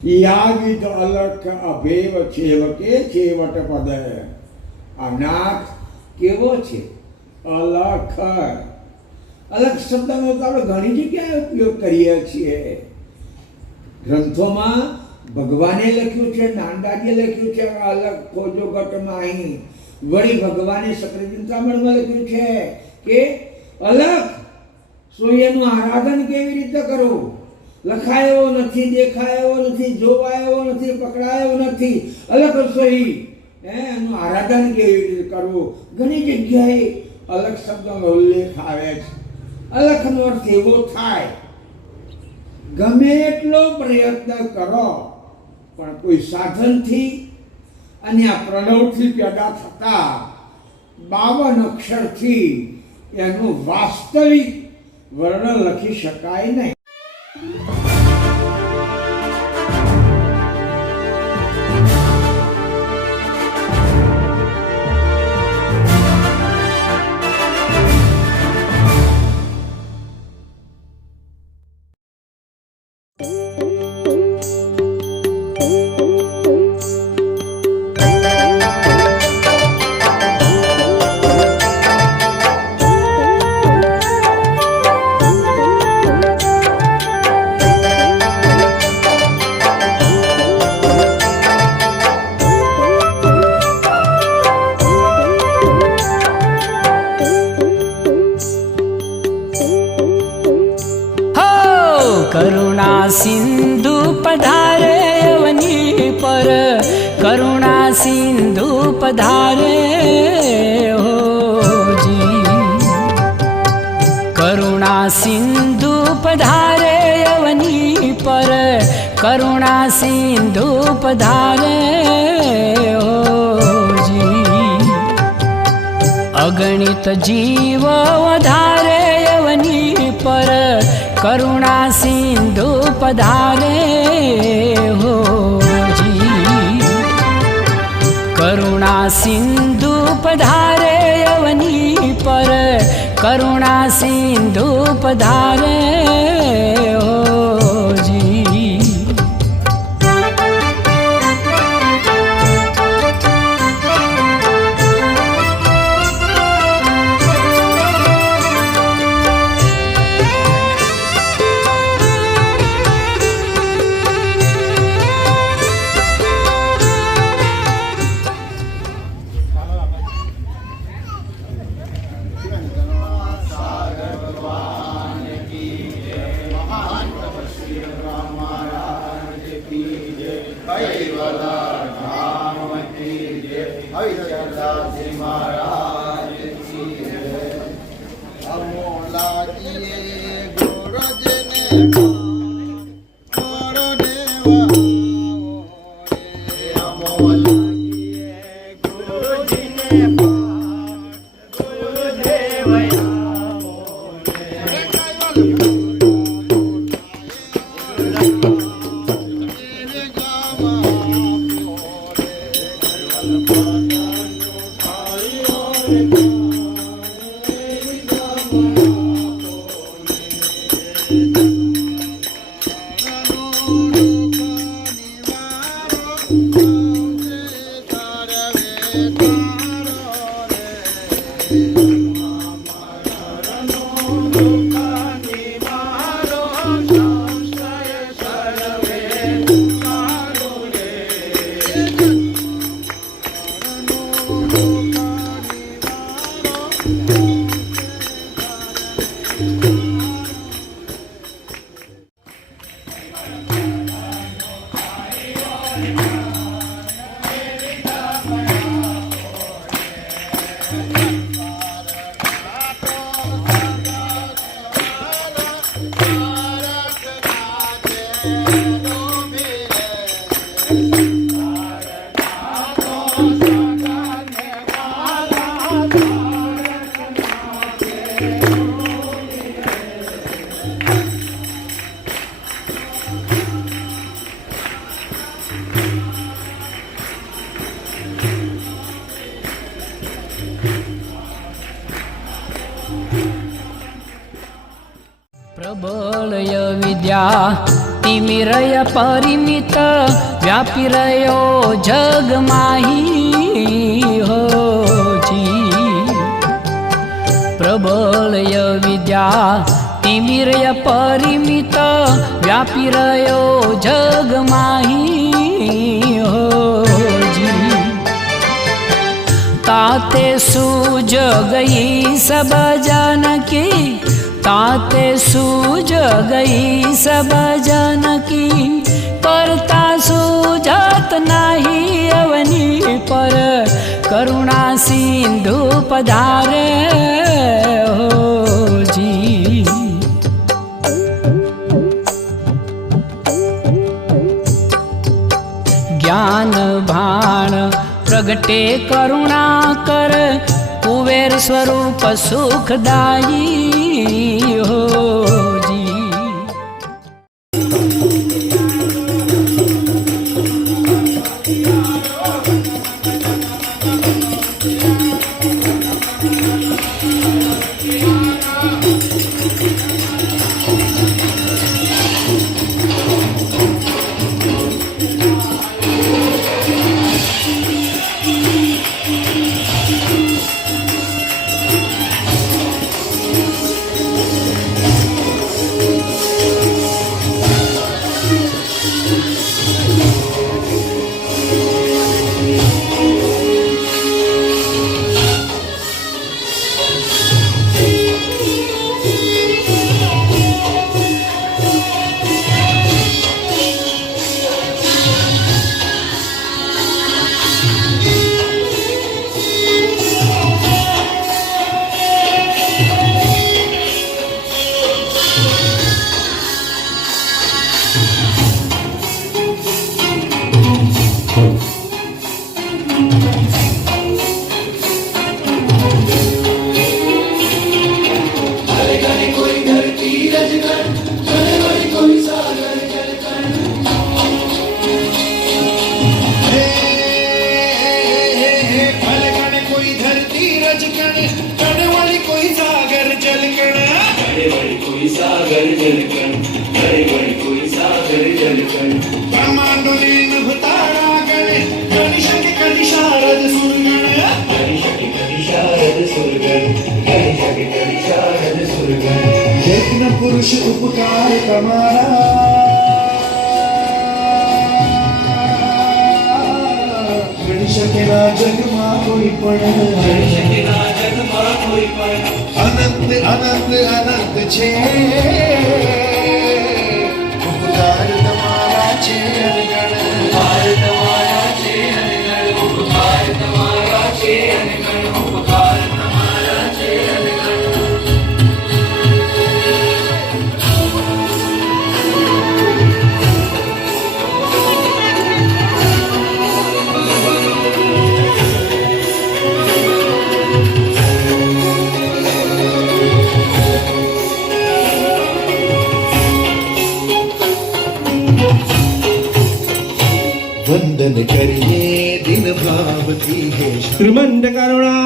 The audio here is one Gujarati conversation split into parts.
યાવિદ અલખ અભેવ છેવકે છેવટ પદ. આ નાથ કેવો છે? અલખ. અલખ શબ્દનો તો આપણે ઘણી જગ્યાએ ઉપયોગ કરીએ છીએ. ગ્રંથોમાં ભગવાને લખ્યું છે, નાનદાદીએ લખ્યું છે અલખ ખોજો ઘટમાં. અહીં વળી ભગવાને સક્રચિંતામણમાં લખ્યું છે કે અલખ સોયનું આરાધન કેવી રીતે કરવું. લખાયો નથી, દેખાયો નથી, જોવાયો નથી, પકડાયો નથી. અલખ સોઈ એનું આરાધન કેવી રીતે કરવું. ઘણી જગ્યાએ અલખ શબ્દનો ઉલ્લેખ આવે છે. અલખનો અર્થ એવો થાય, ગમે એટલો પ્રયત્ન કરો પણ કોઈ સાધનથી અને આ પ્રણવથી પેદા થતા 52 અક્ષરથી એનું વાસ્તવિક વર્ણન લખી શકાય નહીં. करुणा सिंधु पधारे अवनी पर, करुणा सिंधु पधारे हो जी. करुणा सिंधु पधारे अवनी पर, करुणा सिंधु पधारे हो जी. अगणित जीव वधारे अवनी पर, करुणा सिंधु पधारे हो जी. करुणा सिंधु पधारे अवनी पर, करुणा सिंधु पधारे हो जी. प्रबलय विद्या तिमिरय परिमित व्यापिरयो जग माही हो जी। प्रबलय विद्या तिमिरय परिमित व्यापिरयो जग माही हो जी। ताते सूझ गई सब जन की, ताते सूझ गई सब जन की, करता सूझत नाही अवनी पर करुणा सिंधु पधारे हो जी। ज्ञान भान प्रगटे करुणा कर, कुबेर स्वरूप सुखदायी हो जी। पुरुष उपकार कमारा, गणी सकेला जग मा कोई पण, अनंत अनंत अनंत छे उपकार तमारा छे अनगण, उपकार तमारा छे अनगण, उपकार तमारा छे अनगण, उपकार तमारा छे अनगण। वंदन करिए दिन भावती है, श्रीमंत करुणा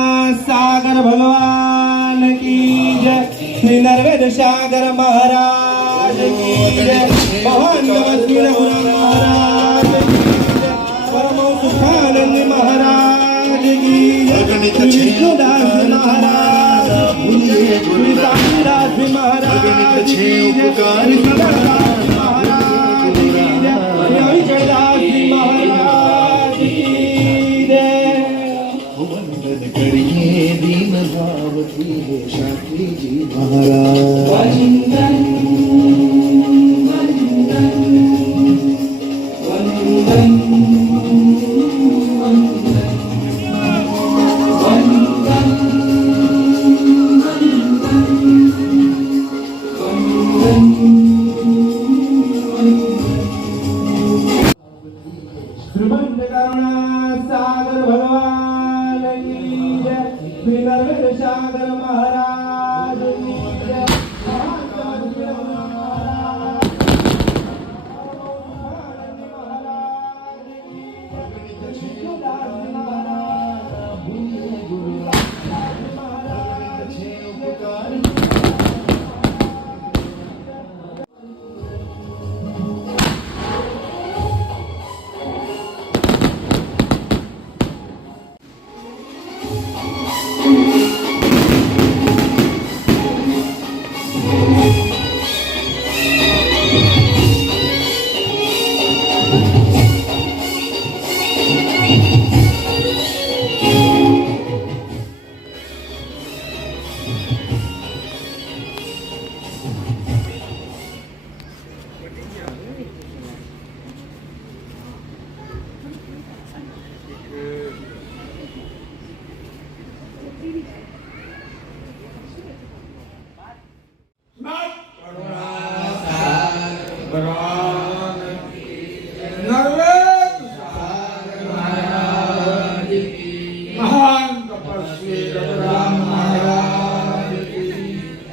सागर भगवान की जय, श्री नरवेद सागर महाराज की जय, महान नमस्ते महाराज की जय, परम सुखानंद महाराज की जय, विष्णुदास महाराज की जय, श्री काशीदास महाराज की जय, श्री सदादास महाराज की जय, श्री अविचलदास महाराज की जय। वंदन करिए दीन भावती है शास्त्री जी महाराज। श्रीमंत करुणा सागर भगवान की जय, श्री नरवेद सागर महाराज की जय, महान नमस्ते महाराज, महाराज की जय।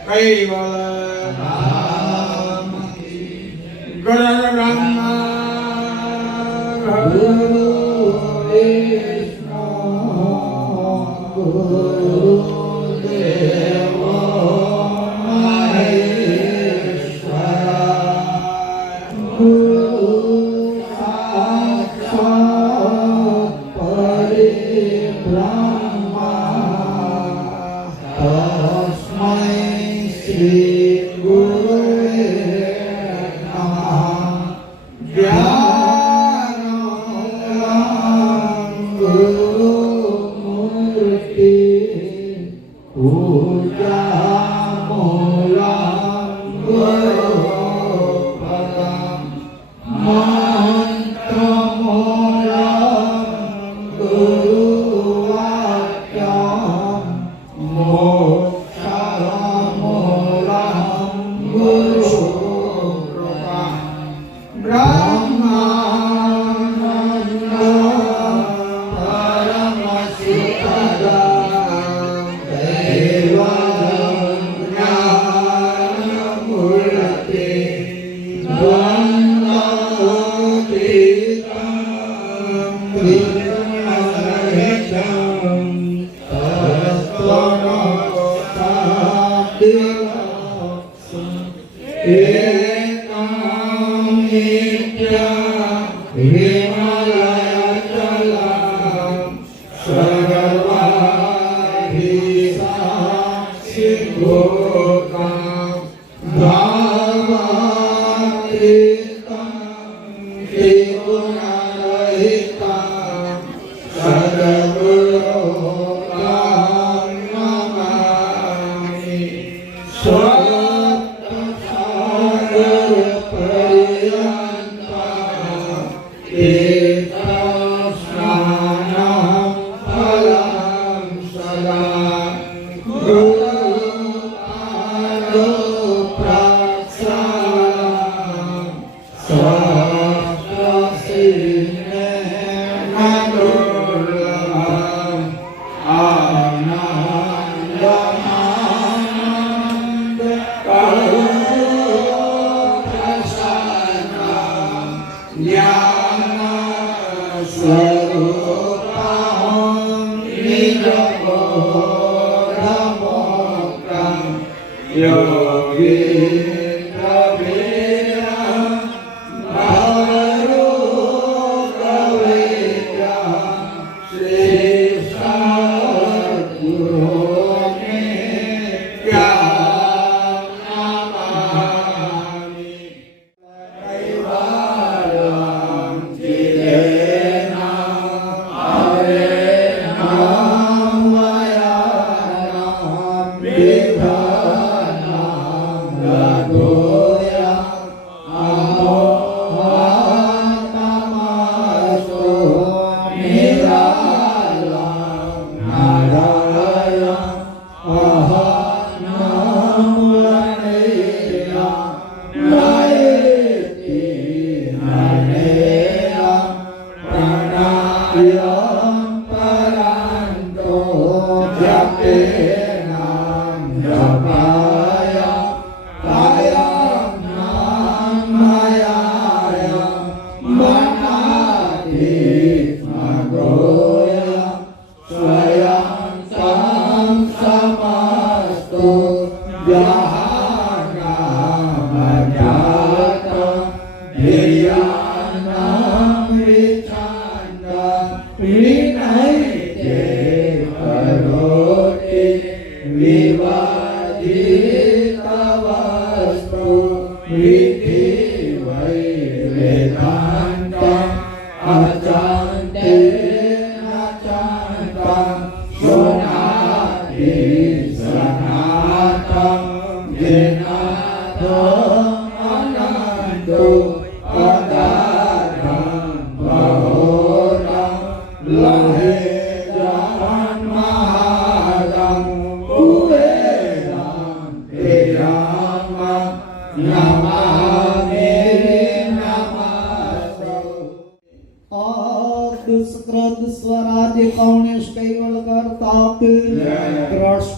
कैवल गण ब्रह्मा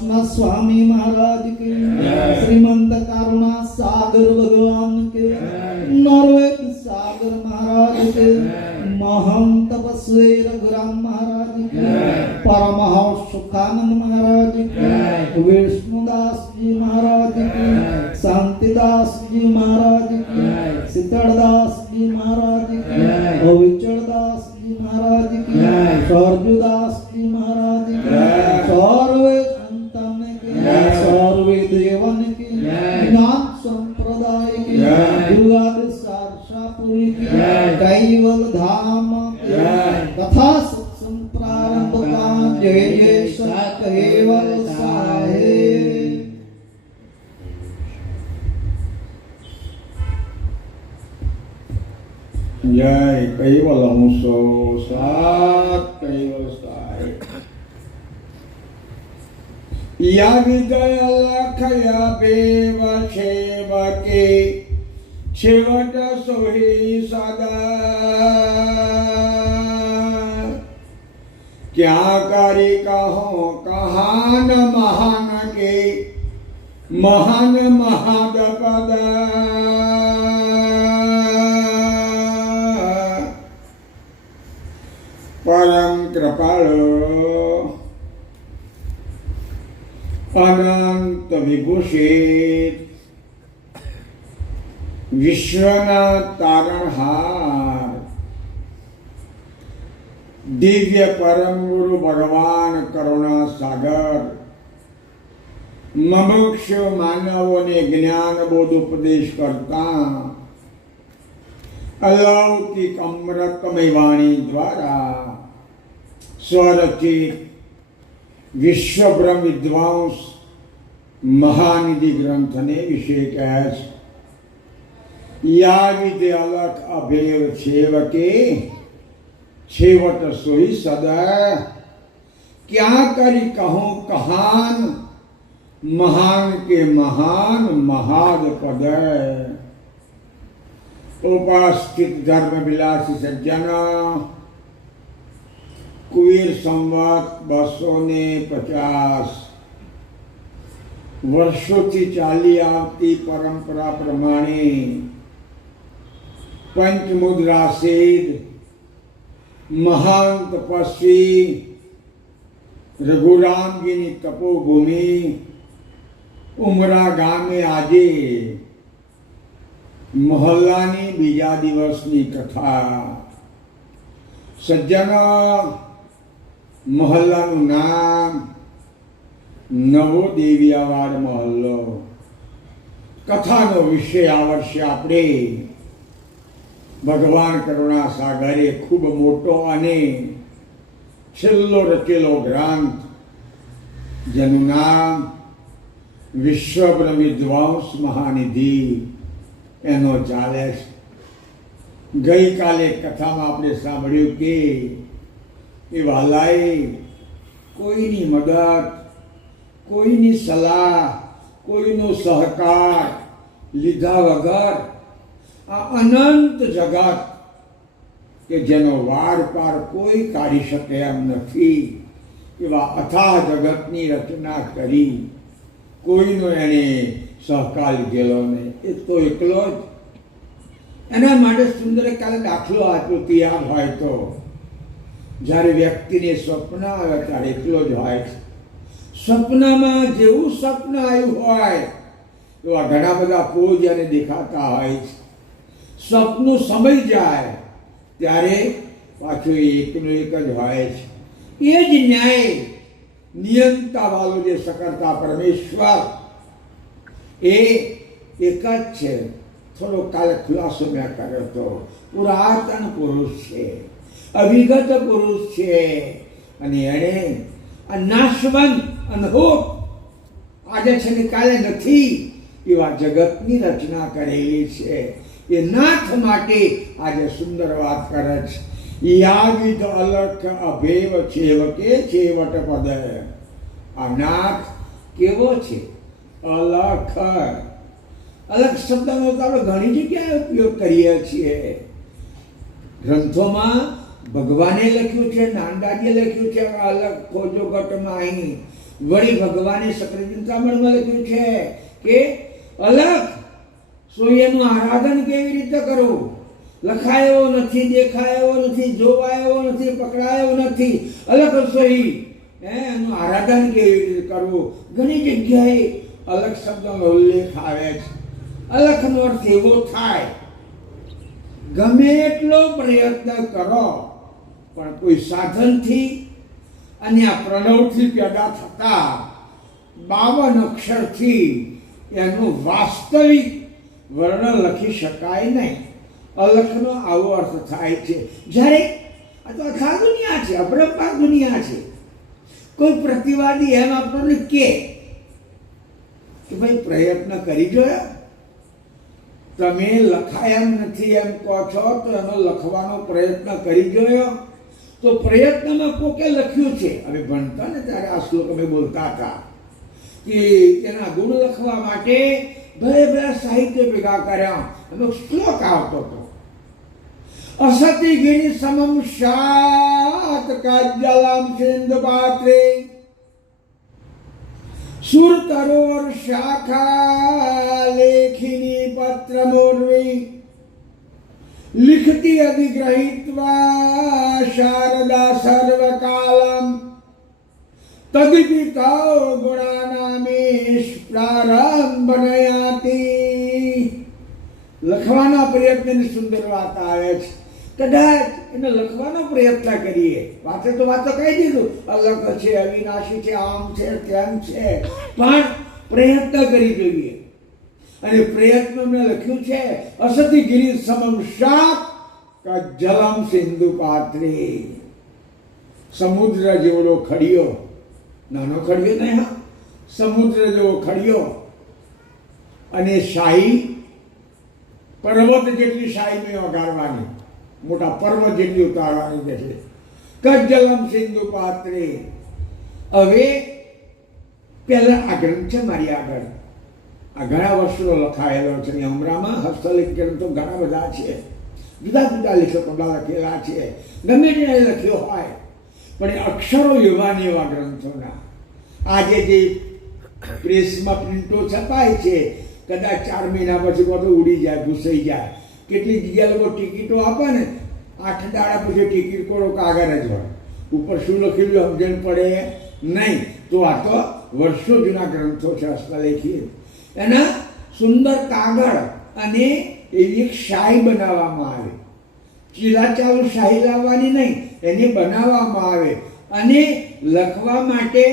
कृष्ण स्वामी महाराज की श्रीमंत करुणा सागर भगवान के, नरवेद सागर महाराज के, महान तपस्वी रघुराम महाराज के, परमहंस सुखानंद महाराज के, विष्णुदास जी महाराज के, शांतिदास जी महाराज के, शीतलदास जी महाराज के, अविचलदास जी महाराज के, सरजुदास जी महाराज के, सर्वे संतन के, सर्वे देवन के, ज्ञान संप्रदाय के, दुर्गाद सारसापुरी के, कैवल धाम के, तथा सत्संग प्रारंभ का जय जय सत केवल साहेब। जय कैवल हंसो सात कैवल साहेब। या विजय लखया बेव सेवके, छेवट सोही सदा। क्या करी कहो कहान महान के, महान महादपद। परम कृपाळु अनंत विभूषित, विश्वनाथ तारणहार, दिव्य परम गुरु भगवान करुणा सागर, ममुक्ष मानवोने ज्ञान बोध उपदेश करता, अलौकिक अमृतमय वाणी द्वारा स्वरचित विश्व ब्रह्म विद्वांस महानिधि ग्रंथ ने विषय કહે છે। या विद्य अलख अभेव छेवके, छेवट सोई सदा। क्या करी कहूं कहान, महान के महान महाद पद। उपस्थित धर्म विलासी सज्जन, कुवीर संवत 250 વર્ષોથી ચાલી આવતી પરંપરા પ્રમાણે પંચમુદ્રા સિદ્ધ મહાન તપસ્વી રઘુરામજીની તપોભૂમિ ઉમરા ગામે આજે મહોલ્લાની બીજા દિવસની કથા। સજ્જનો, મહોલ્લાનું નામ નવો દેવિયાવાડ મહોલ્લો। કથાનો વિષય આ વર્ષે આપણે ભગવાન કરુણા સાગરે ખૂબ મોટો અને છેલ્લો રચેલો ગ્રંથ, જેનું નામ વિશ્વ બ્રહ્મ વિદ્વાંસ મહાનિધિ એનો ચાલે છે। ગઈકાલે કથામાં આપણે સાંભળ્યું કે એ વાલાએ કોઈની મદદ, કોઈની સલાહ, કોઈનો સહકાર લીધા વગર આ અનંત જગત કે જેનો વાર પાર કોઈ કાઢી શકે એમ નથી એવા અથાહ જગતની રચના કરી કોઈનો એણે સહકાર લીધેલો નહીં। એ તો એકલો જ। એના માટે સુંદરે કાલે દાખલો આપ્યો કે યાદ હોય તો જ્યારે વ્યક્તિને સ્વપ્ન આવે ત્યારે એકલો જ હોય છે। સપનામાં જેવું સ્વપ્ન આવ્યું હોય એવા ઘણા બધા પોજ એને દેખાતા હોય છે। સ્વપ્નનો સમય જાય ત્યારે પાછું એકનો એક જ હોય છે। એ જ ન્યાય નિયંતા વાળો જે સકર્તા પરમેશ્વર એ એક જ છે। થોડો કાલે ખુલાસો મેં કર્યો હતો। પુરાતન પુરુષ છે, અવિગત પુરુષ છે અને એણે આ નાશવંત અનહોપ આજે છે ને કાલે નથી એવા જગતની રચના કરેલી છે। એ નાથ માટે આજે સુંદર વાત કરે છે। યાવિદ અલખ અભેવ છેવકે છેવટ પદ। આ નાથ કેવો છે? અલખ। અલખ શબ્દનો તો આપણે ઘણી જગ્યાએ ઉપયોગ કરીએ છીએ। ગ્રંથોમાં ભગવાને લખ્યું છે, નાનદાદીએ લખ્યું છે અલગ ખોજો ઘટમાં અહીં। વળી ભગવાને સક્રચિંતામણમાં લખ્યું છે કે અલખ સૂર્યનું આરાધન કેવી રીતે કરવું? લખાયો નથી, દેખાયો નથી, જોવાયો નથી, પકડાયો નથી. અલખ રસોઈ એનું આરાધન કેવી રીતે કરવું? ઘણી જગ્યાએ અલખ શબ્દનો ઉલ્લેખ આવે છે. અલખનો અર્થ એવો થાય, ગમે એટલો પ્રયત્ન કરો પણ કોઈ સાધનથી અને આ પ્રણવથી પેદા થતા 52 અક્ષરથી એનું વાસ્તવિક વર્ણન લખી શકાય નહીં. અલખનો આવો અર્થ થાય છે. જ્યારે આ તો આખા દુનિયા છે, અપરંપાર દુનિયા છે. કોઈ પ્રતિવાદી એમ આપણને કે ભાઈ પ્રયત્ન કરી જોયા, તમે લખાય એમ નથી એમ કહો છો, તો એનો લખવાનો પ્રયત્ન કરી જોયો? તો પ્રયત્નમાં કોકે લખ્યું છે. હવે ભણતા ને ત્યારે આ શ્લોક અમે બોલતા હતા કે એના ગુણ લખવા માટે બધા સાહિત્ય ભેગા કર્યા. એનો શ્લોક આવતો હતો, અસતી ગિરી સમમ શાત કાજ્જલમ સિંધુ પાત્રે સુર તરોર શાખા લેખિની પત્ર મોરવી લિખતી અધિગ્રહિત્વા શારદા સર્વકાલમ તદિપિતા ગુણાનામેશ પ્રારંભનયાતિ. લખવાના પ્રયત્નની સુંદર વાત આવે છે. કદાચ એને લખવાનો પ્રયત્ન કરીએ, વાતે તો વાતો કહી દીધું, અલગ છે, અવિનાશી છે, આમ છે, તેમ છે, પણ પ્રયત્ન કરી જોઈએ. અને પ્રયત્ન મેં લખ્યું છે, અસતી ગિરી સમમ શાપ જલમ સિંધુ પાત્રે. સમુદ્ર જેવડો ખડિયો, નાનો ખડિયો નહીં, હા, સમુદ્ર જેવો ખડિયો અને શાહી પર્વત જેટલી શાહી મેં વગાડવાની, મોટા પર્વત જેટલી ઉતારવાની છે. કજ્જલમ સિંધુ પાત્રે. હવે પહેલા આ ગ્રંથ છે મારી આગળ, આ ઘણા વર્ષો લખાયેલો છે. હમણાંમાં હસ્તલિખિત ગ્રંથો ઘણા બધા છે, જુદા જુદા લેખકો લખેલા છે, ગમે તેને લખ્યો હોય, પણ એ અક્ષરો એવા ને એવા ગ્રંથોના. આજે જે પ્રેસમાં પ્રિન્ટો છપાય છે, કદાચ 4 મહિના પછી બધું ઉડી જાય, ભૂસાઈ જાય. કેટલીક જગ્યા લોકો ટિકિટો આપે ને, 8 દાડા પછી ટિકિટ કોડો કાગળ જ હોય, ઉપર શું લખેલું સમજણ પડે નહીં. તો આ તો વર્ષો જૂના ગ્રંથો છે હસ્તલેખિત. એના સુંદર કાગળ અને એવી એક શાહી બનાવવામાં આવે. ચીલા ચાલુ શાહી લાવવાની નહીં, એને બનાવવામાં આવે. અને લખવા માટે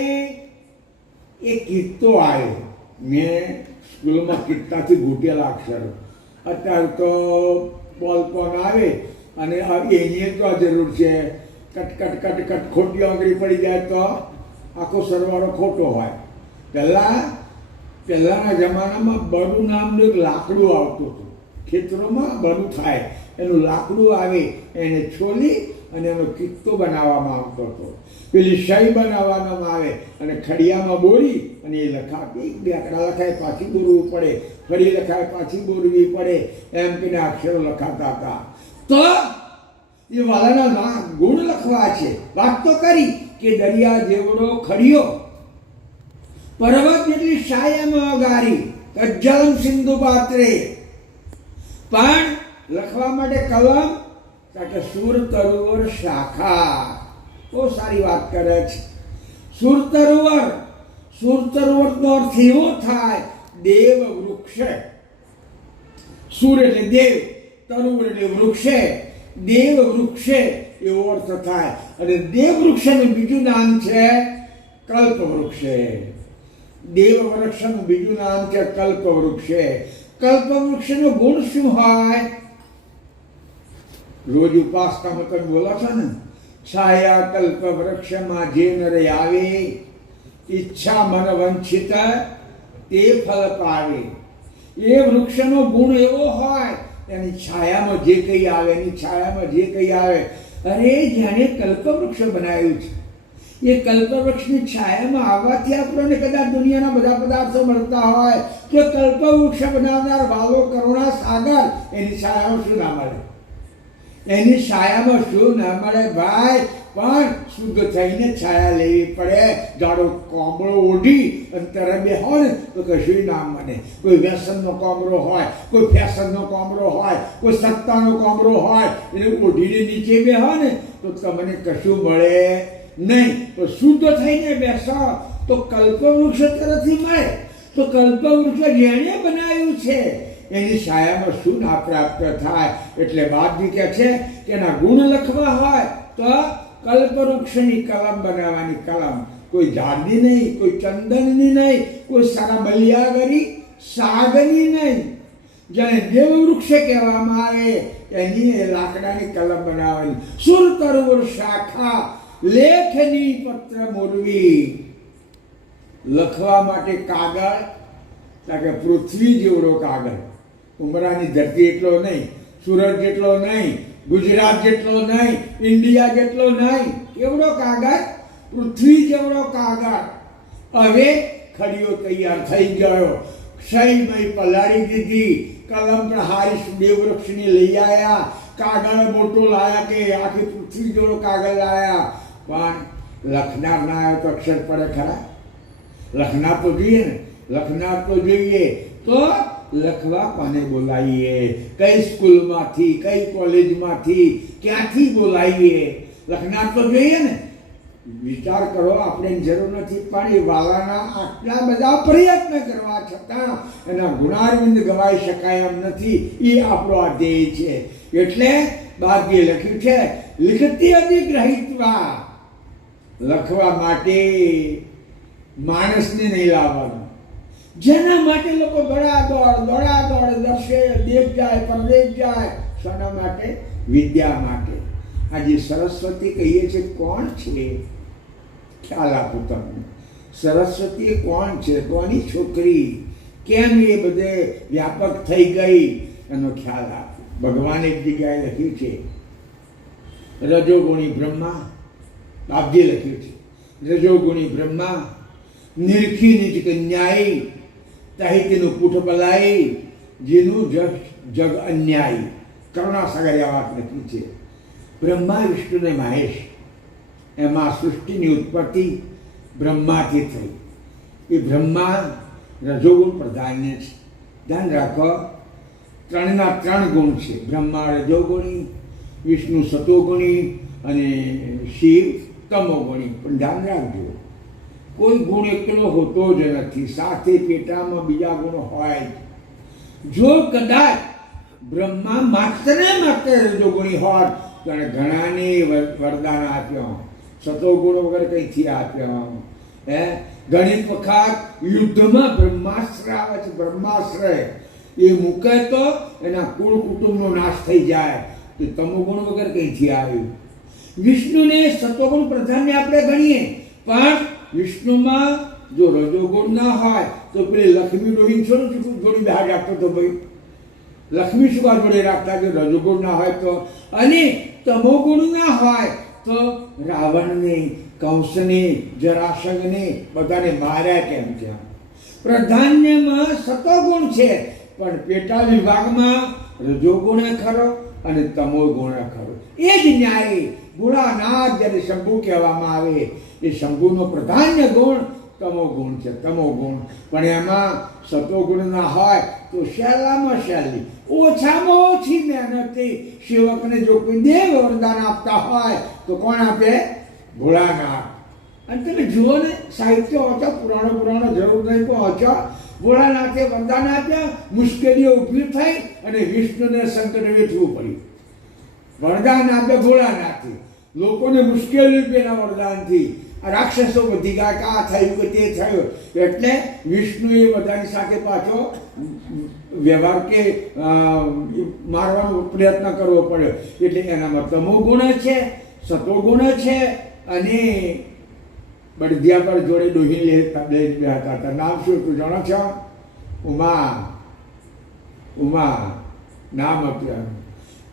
એક કિત્તો આવે. મેં સ્કૂલમાં કિત્તાથી ઘૂંટેલા અક્ષરો. અત્યારે તો બોલપેન આવે અને એની તો જરૂર છે. કટ કટ કટ કટ ખોટી આંગળી પડી જાય તો આખો સરવાળો ખોટો હોય. પહેલાંના જમાનામાં બળું નામનું એક લાકડું આવતું હતું. ખેતરોમાં બળું થાય, એનું લાકડું આવે, એને છોલી અને એનો કિત્તો બનાવવામાં આવતો હતો. પેલી શાહી બનાવવામાં આવે અને ખડિયામાં બોરી અને એ લખાતી. 2 આંકડા લખાય, પાછી બોરવું પડે, ફરી લખાય, પાછી બોરવી પડે, એમ કહીને અક્ષરો લખાતા હતા. તો એ વાલાના ગુણ લખવા છે. વાત તો કરી કે દરિયા જેવડો ખડિયો, પર્વત જેટલી શાયામાં ગારી, કજ્જલમ સિંધુ પાત્રે. પણ લખવા માટે કલમ, કે સુર તરુવર શાખા. બહુ સારી વાત કરે છે. સુર તરુવર, સુર તરુવરનો અર્થ એવો થાય દેવ વૃક્ષ. સુર એટલે દેવ, તરુવર એટલે વૃક્ષે, દેવ વૃક્ષે એવો અર્થ થાય. અને દેવ વૃક્ષનું બીજું નામ છે કલ્પ વૃક્ષે. દેવ વૃક્ષનું બીજું નામ છે કલ્પ વૃક્ષે. કલ્પ વૃક્ષનો ગુણ શું હોય? રોજ ઉપાસનામાં તમે બોલો છો ને, છાયા કલ્પ વૃક્ષમાં જે નરે આવે, ઈચ્છા મન વંચિત તે ફળ પાવે. એ વૃક્ષનો ગુણ એવો હોય, એની છાયામાં જે કંઈ આવે, એની છાયામાં જે કંઈ આવે. અરે જાણે કલ્પવૃક્ષ બનાવ્યું છે, એ કલ્પવૃક્ષની છાયામાં આવવાથી આપણને કદાચ દુનિયાના બધા પદાર્થો મળતા હોય, તો કલ્પવૃક્ષ બનાવનાર વાલો કરુણા સાગર એની છાયામાં શું ના મળે? એની છાયામાં શું ના મળે ભાઈ, પણ શુદ્ધ થઈને છાયા લેવી પડે. જાડો કોમળો ઓઢી અને તરે બેહો ને તો કશું ના મળે. કોઈ વ્યસનનો કોમરો હોય, કોઈ ફેશનનો કોમરો હોય, કોઈ સત્તાનો કોમરો હોય, એને ઓઢીને નીચે બેહો ને તો તમને કશું મળે નહીં. તો શુદ્ધ થઈને બેસો તો કલ્પવૃક્ષ તરફથી મળે. તો કલ્પવૃક્ષ જેણે બનાવ્યું છે એની છાયામાં શું ના પ્રાપ્ત થાય. એટલે બાપજી કહે છે કે એના ગુણ લખવા હોય તો કલ્પવૃક્ષની કલમ બનાવવાની. કલમ કોઈ ઝાડની નહીં, કોઈ ચંદનની નહીં, કોઈ સારા બલિયાગરી સાગની નહીં. જેને દેવવૃક્ષ કહેવામાં આવે એની લાકડાની કલમ બનાવવાની. સુર તરુર શાખા લેખની પત્ર મોરવી. લખવા માટે કાગળ, કે પૃથ્વી જેવડો કાગળ, ઉમરાની ધરતી એટલો નહીં, સુરત જેટલો નહીં, ગુજરાત જેટલો નહીં, ઇન્ડિયા જેટલો નહીં. કેવડો કાગળ? પૃથ્વી જેવડો કાગળ. હવે ખડીઓ તૈયાર થઈ ગયો. ક્ષયમય પલાળી દીધી. કલમ પણ હારી દેવવૃક્ષની લઈ આવ્યા. કાગળ મોટો લાયા કે આખી પૃથ્વી જેવડો કાગળ લાયા. પણ લખનાર ના આવ્યો તો અક્ષર પડે ખરા? લખનાર તો જોઈએ ને, લખનાર તો જોઈએ. તો લખવા કોને બોલાવીએ? કઈ સ્કૂલમાંથી, કઈ કોલેજમાંથી, ક્યાંથી બોલાવીએ? લખનાર તો જોઈએ ને. વિચાર કરો, આપણે જરૂર નથી, પણ એ વાલાના આટલા બધા પ્રયત્ન કરવા છતાં એના ગુણારવિંદ ગવાઈ શકાય એમ નથી. એ આપણો આ ધ્યેય છે. એટલે બાપજીએ લખ્યું છે લિખતી અધિગ્રહિત્વા. લખવા માટે માણસને નહીં લાવવાનું. જેના માટે લોકો દોડાદોડ દર્શે, દેશ જાય, પરદેશ જાય. શાના માટે? વિદ્યા માટે. આજે સરસ્વતી કહીએ છીએ, કોણ છે? ખ્યાલ આપું તમને. સરસ્વતી કોણ છે? કોની છોકરી? કેમ એ બધે વ્યાપક થઈ ગઈ એનો ખ્યાલ આપો. ભગવાને એક જગ્યાએ લખ્યું છે રજોગુણી બ્રહ્મા. બાપજીએ લખ્યું છે રજોગુણી બ્રહ્મા નિરખી નિજ કન્યાઈ, તાહિતીનું પૂઠ બલાઈ, જેનું જગ અન્યાયી. કરુણાસાગરે આ વાત લખી છે. બ્રહ્મા, વિષ્ણુ ને મહેશ, એમાં સૃષ્ટિની ઉત્પત્તિ બ્રહ્માથી થઈ. એ બ્રહ્મા રજોગુણ પ્રધાન્ય છે. ધ્યાન રાખો, ત્રણના ત્રણ ગુણ છે. બ્રહ્મા રજોગુણી, વિષ્ણુ સતોગુણી અને શિવ તમોગુણી. પણ ધ્યાન રાખજો, કોઈ ગુણ એકલો હોતો જ નથી, સાથે પેટામાં બીજા ગુણ હોય. જો કદાચ બ્રહ્મા માત્ર રજોગુણી હોત તો એને ઘણાને વરદાન આપ્યો. સતોગુણ વગર કઈથી આપ્યો? ઘણી વખત યુદ્ધમાં બ્રહ્માસ્ત્ર આવે છે. બ્રહ્માસ્ત્ર એ મૂકે તો એના કુળ કુટુંબનો નાશ થઈ જાય. તો તમોગુણ વગર કઈથી આવ્યું? વિષ્ણુને સતોગુણ પ્રધાન્ય આપણે ગણીએ, પણ વિષ્ણુમાં જો રજોગુણ ના હોય તો પેલી લક્ષ્મી ડોહીને જોડી બહાર રાખતો હતો. ભાઈ લક્ષ્મી શું જોડે રાખતા કે રજોગુણ ના હોય તો? અને તમોગુણ ના હોય તો રાવણને, કંસને, જરાસંઘને બધાને માર્યા કેમ છે? પ્રધાન્યમાં સતોગુણ છે, પણ પેટા વિભાગમાં રજોગુણ ખરો અને તમોગુણ ખરો. એ જ ન્યાય ગુણાનાથ જ્યારે શંભુ કહેવામાં આવે, એ શંભુનો પ્રધાન્ય ગુણ તમોગુણ છે. તમોગુણ પણ એમાં સતોગુણ ના હોય તો સહેલામાં સહેલી, ઓછામાં ઓછી મહેનતથી સેવકને જો કોઈ દેવ વરદાન આપતા હોય તો કોણ આપે? ભોળાનાથ. અને તમે જુઓ ને, સાહિત્ય વાંચો, પુરાણો જરૂર નહીં પણ વાંચો. ભોળાનાથે વરદાન આપ્યા, મુશ્કેલીઓ ઊભી થઈ અને વિષ્ણુને સંકટ વેઠવું પડ્યું. વરદાન આપે ભોળાનાથે, લોકોને મુશ્કેલી પેલા વરદાનથી. રાક્ષસો બધી ગયા કે આ થયું કે તે થયું. એટલે વિષ્ણુએ બધાની સાથે પાછો વ્યવહાર કે મારવાનો પ્રયત્ન કરવો પડ્યો. એટલે એનામાં તમોગુણ છે, સતોગુણ છે, અને બળદિયા પર જોડે ડોહી લેતા હતા. નામ શું તું જાણો છો? ઉમા નામ હતું.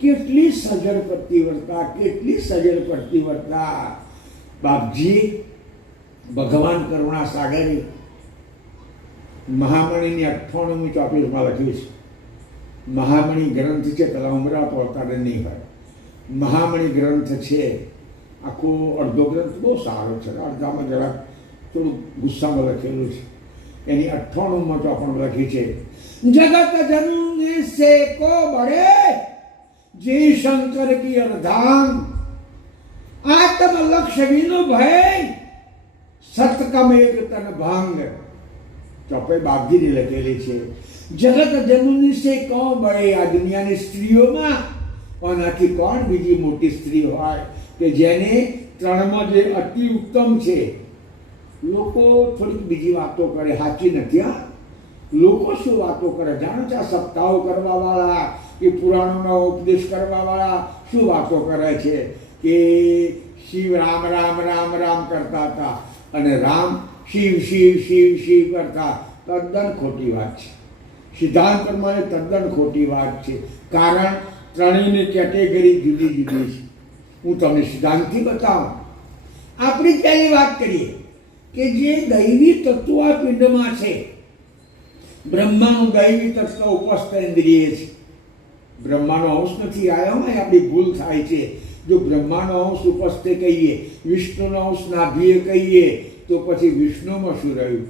કેટલી સજળ પતિવ્રતા, કેટલી સજળ પતિવ્રતા. બાપજી ભગવાન કરુણા સાગરે મહામણીની 98મી ચોપડીમાં લખ્યું છે. મહામણી ગ્રંથ છે, પેલા ઉમરા પોતાને નહીં હોય. મહામણી ગ્રંથ છે, આખો અડધો ગ્રંથ બહુ સારો છે, અડધામાં જરાક થોડું ગુસ્સામાં લખેલું છે. એની 98માં ચોપણ લખી છે, જગત જનની સે કો બડે જે શંકર કી અર્ધાંગ, આત્મ લક્ષ્ય વિનો ભય સતકમ એક તન ભાંગ. ચોપે બાપજીની લખેલી છે. જગત જનની સે કો બડે, આ દુનિયાની સ્ત્રીઓમાં આનાથી કોણ બીજી મોટી સ્ત્રી હોય કે જેને ત્રણમાં જે અતિ ઉત્તમ છે. લોકો થોડીક બીજી વાતો કરે, સાચી નથી. હા, લોકો શું વાતો કરે જાણો છો? આ સપ્તાહો કરવા વાળા કે પુરાણોનો ઉપદેશ કરવા વાળા શું વાતો કરે છે કે શિવ રામ રામ રામ રામ કરતા હતા અને રામ શિવ શિવ શિવ શિવ કરતા. તદ્દન ખોટી વાત છે. સિદ્ધાંત પ્રમાણે તદ્દન ખોટી વાત છે. કારણ ત્રણેયની કેટેગરી જુદી જુદી છે. હું તમને સિદ્ધાંતથી બતાવું. આપણી પહેલી વાત કરીએ કે જે દૈવી તત્વ આ પિંડમાં છે, બ્રહ્માનું દૈવી તત્વ ઉપસ્થ ઇન્દ્રિય છે. બ્રહ્માનો અંશ નથી આવ્યો હોય, આપણી ભૂલ થાય છે. જો બ્રહ્માનો અંશ ઉપસ્થ કહીએ, વિષ્ણુનો અંશ નાભીએ કહીએ, તો પછી વિષ્ણુમાં શું રહ્યું?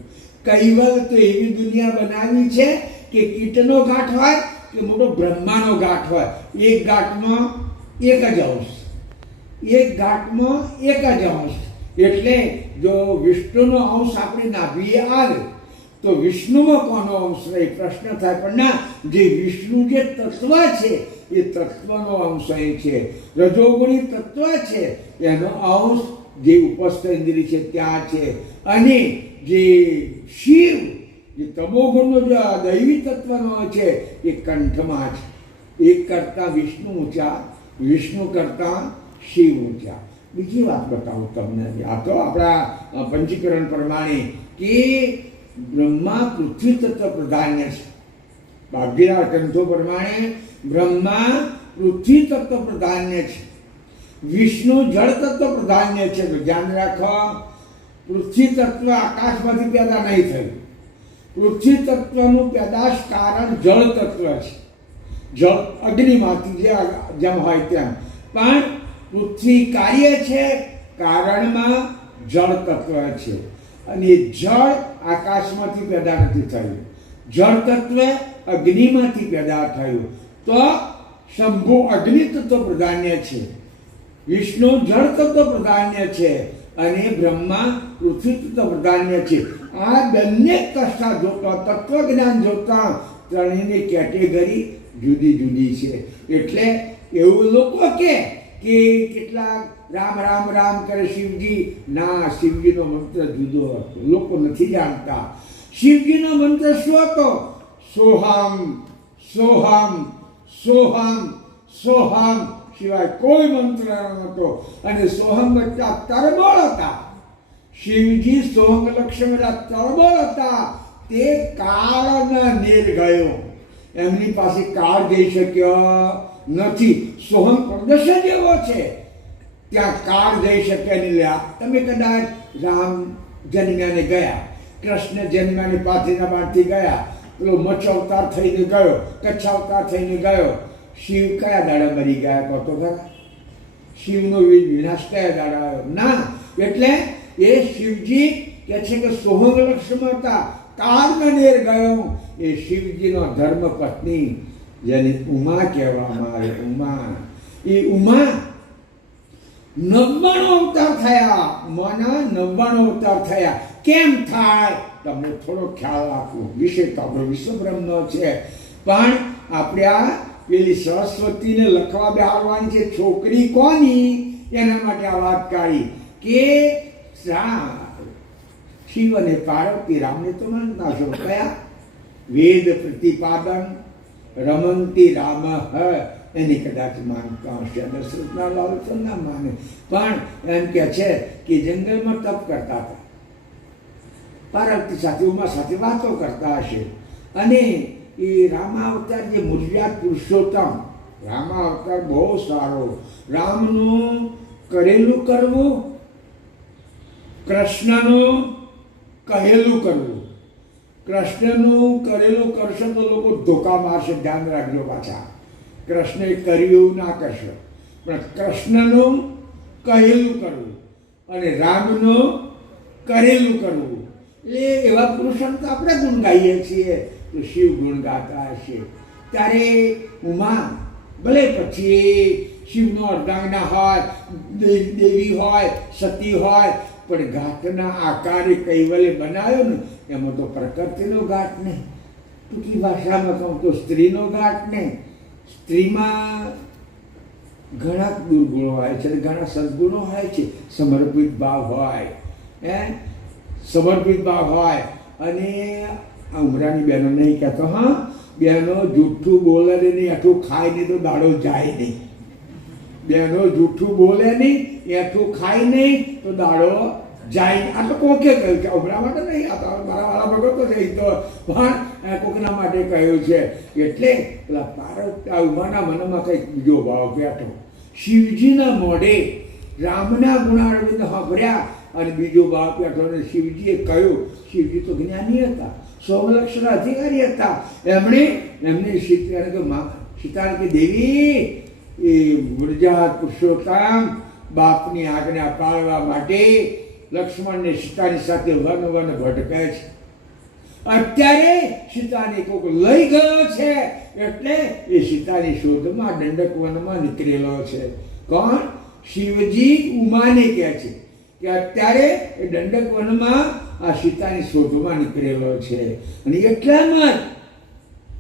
કૈવલ તો એવી દુનિયા બનાવી છે કે કીટનો ગાંઠ હોય કે મોટો બ્રહ્માનો ગાંઠ હોય, એક ગાંઠમાં એક જ અંશ, એક ગાંઠમાં એક જ અંશ. એટલે જો વિષ્ણુનો અંશ આપણી નાભીએ આવે તો વિષ્ણુમાં કોનો અંશ રહે પ્રશ્ન થાય. પણ ના, જે વિષ્ણુ જે તત્વ છે એ તત્વનો અંશ અહીં છે. રજોગુણી તત્વ છે એનો અંશ જે ઉપસ્થ ઇન્દ્રિય છે ત્યાં છે. અને જે શિવ જે તમોગુણનો જે દૈવી તત્વનો છે એ કંઠમાં છે. એક કરતાં વિષ્ણુ ઊંચા, વિષ્ણુ કરતાં શિવ ઊંચા. બીજી વાત બતાવું તમને. આ તો આપણા પંચીકરણ પ્રમાણે કે બ્રહ્મા પૃથ્વી તત્વ પ્રાધાન્ય છે. બાપજીના ગ્રંથો પ્રમાણે બ્રહ્મા પૃથ્વી તત્વ પ્રાધાન્ય છે, વિષ્ણુ જળ તત્વ પ્રાધાન્ય છે. તો ધ્યાન રાખો, પૃથ્વી તત્વ આકાશમાંથી પેદા નહીં થયું. પૃથ્વી તત્વનું પેદાશ કારણ જળ તત્વ છે. જળ અગ્નિમાંથી જેમ હોય તેમ, પણ પૃથ્વી કાર્ય છે, કારણમાં જળ તત્વ છે. અને જળ આકાશમાંથી પેદા નથી થયું, જળ તત્વ અગ્નિમાંથી પેદા થયું. તો શંભુ અગ્નિ તત્વ પ્રાધાન્ય છે, વિષ્ણુ જળ તત્વ પ્રાધાન્ય છે અને બ્રહ્મા પૃથ્વી તત્વ પ્રાધાન્ય છે. આ બંને કષ્ટા જોતા, તત્વજ્ઞાન જોતા ત્રણેયની કેટેગરી જુદી જુદી છે. એટલે એવું લોકો કે કેટલાક રામ રામ રામ કરે શિવજી. ના, શિવજીનો મંત્ર જુદો હતો, લોકો નથી જાણતા. શિવજીનો મંત્ર શું હતો? સોહમ સોહમ સોહમ સોહમ સિવાય કોઈ મંત્ર નહોતો. અને સોહમ વચ્ચે તરબોળ હતા. શિવજી સોહમ લક્ષ્મણ તરબોળ હતા. તે કાળના નેર ગયો, એમની પાસે કાળ જઈ શક્યો નથી. સોહમ પ્રદેશ જ એવો છે, ત્યાં કાળ જઈ શકે નહીં. તમે કદાચ રામ જન્મ્યાને ગયા, કૃષ્ણ જન્મ્યાને પાથરીના બાણથી ગયા, પેલો મચ્છ અવતાર થઈને ગયો, કચ્છ અવતાર થઈને ગયો. શિવ કયા દાડા મરી ગયા કહો તો ખરા? શિવનો વિનાશ કયા દાડા આવ્યો? ના. એટલે એ શિવજી કે છે કે સોહમ લક્ષ્મણ હતા, કાળના નેર ગયો. એ શિવજીનો ધર્મ પત્ની જેને ઉમા કહેવામાં આવે, ઉમા. એ ઉમા 99 અવતાર થયા. ઉમાના 99 અવતાર થયા. કેમ થાય? તમને થોડો ખ્યાલ આપો. વિષય તો આપણો વિશ્વબ્રહ્મનો છે, પણ આપણે આ પેલી સરસ્વતીને લખવા બેહાડવાની છે. છોકરી કોની? એના માટે આ વાત કાઢી કે શિવ અને પાર્વતી. રામને તો માનતા છો કયા? વેદ પ્રતિપાદન રમંતી રામ એની કદાચ માનતા હશે. દશરથના લાલ તો ના માને, પણ એમ કે છે કે જંગલમાં તપ કરતા હતા, પાર્વતી સાથે ઉમા સાથે વાતો કરતા હશે. અને એ રામાવતાર જે મુર્યાદ પુરુષોત્તમ, રામાવતાર બહુ સારો. રામનું કરેલું કરવું, કૃષ્ણનું કહેલું કરવું. કૃષ્ણનું કરેલું કરશો તો લોકો ધોકા મારશે, ધ્યાન રાખજો. પાછા કૃષ્ણે કર્યું ના કરશો, પણ કૃષ્ણનું કહેલું કરવું અને રામનું કરેલું કરવું, એટલે એવા પુરુષોને તો આપણે ગુણ ગાઈએ છીએ, તો શિવ ગુણ ગાતા હશે. ત્યારે ઉમા ભલે પછી શિવનો અર્ધાંગના હોય, દેવી હોય, સતી હોય, પણ ઘાટના આકારે કૈવલ્ય બનાવ્યો ને એમાં તો પ્રકૃતિનો ઘાટ નહીં, ટૂંકી ભાષામાં કહું તો સ્ત્રીનો ઘાટ નહીં. સ્ત્રીમાં ઘણા દુર્ગુણો હોય છે અને ઘણા સદગુણો હોય છે. સમર્પિત ભાવ હોય, સમર્પિત ભાવ હોય. અને આ ઉમરાની બહેનો નહીં કહેતો, હા બહેનો જૂઠું બોલે નહીં, એઠું ખાય નહીં તો દાડો જાય નહીં. બહેનો જૂઠું બોલે નહીં, એઠું ખાય નહીં તો દાડો જાય નહીં. આ તો કોકે કહ્યું છે, ઉમરા માટે નહીં, આ તો મારા વાળા ભગતો છે, એ તો પણ કોકના માટે કહ્યું છે. એટલે પેલા પાર્વતી ઉમાના મનમાં કંઈક બીજો ભાવ બેઠો. શિવજીના મોઢે રામના ગુણાર્વિંદ સાંભળ્યા અને બીજો ભાવ બેઠો. અને શિવજીએ કહ્યું, શિવજી તો જ્ઞાની હતા, સૌલક્ષણ અધિકારી હતા. એમને સીતાને કે દેવી, એ વૃજાત પુરુષોત્તમ બાપની આજ્ઞા પાળવા માટે લક્ષ્મણને સીતાની સાથે વન ભટકે છે. અત્યારે સીતાને કોઈક લઈ ગયો છે, એટલે એ સીતાની શોધમાં દંડક વનમાં નીકળેલો છે. કોણ? શિવજી ઉમાને કહે છે કે અત્યારે એ દંડક વનમાં આ સીતાની શોધમાં નીકળેલો છે. અને એટલામાં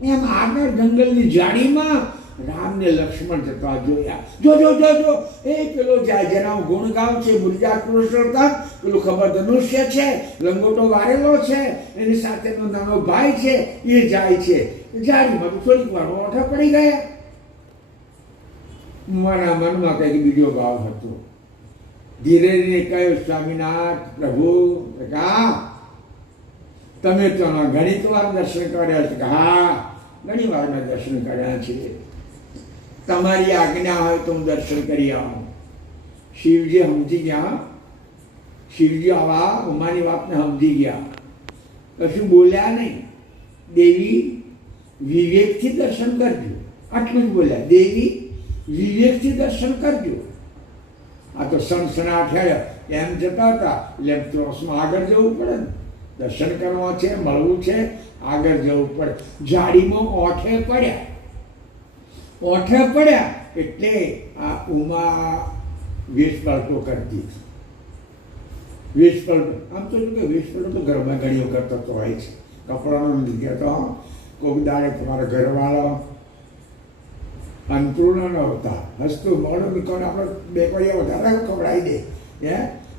એમ આગળ જંગલની જાળીમાં રામને લક્ષ્મણ જતા જોયા. જોજો જોજો, એ પેલો જાય જેના ગુણ ગામ છે, બુરજાત પુરુષોત્તમ, પેલું ખબર ધનુષ્ય છે, લંગોટો વારેલો છે, એની સાથેનો નાનો ભાઈ છે, એ જાય છે. જાળીમાં તો થોડીક વાર ઓઠા પડી ગયા. મારા મનમાં કંઈક બીજો ભાવ હતો. ધીરે ધીરે કહ્યું, સ્વામિનાથ પ્રભુ, તમે તો ઘણી વાર દર્શન કર્યા છે. હા, ઘણી વાર મેં દર્શન કર્યા છે. તમારી આજ્ઞા હોય તો હું દર્શન કરી આવું. શિવજી સમજી ગયા. શિવજી આવા ઉમાની વાતને સમજી ગયા, કશું બોલ્યા નહીં. દેવી વિવેકથી દર્શન કરજો, આટલું જ બોલ્યા. દેવી વિવેકથી દર્શન કરજો. આ તો સનસનાટ એમ જતા હતા, એટલે ત્રોસમાં આગળ જવું પડે ને. દર્શન કરવા છે, મળવું છે, આગળ જવું પડે. જાળીમાં ઓઠે પડ્યા એટલે આ ઉમા વેશ પલટો કરતી. વેશ પલટો આમ તો શું કે વેશ પલટો તો ઘરમાં ઘણી વખત થતો હોય છે. કપડાનો લીધે તો કોઈક દાડે તમારા ઘરવાળો અંતરુણા ન હોતા, હસતું મોડું નીકળે, આપણે બે કોઈ વધારે ખવડાવી દે.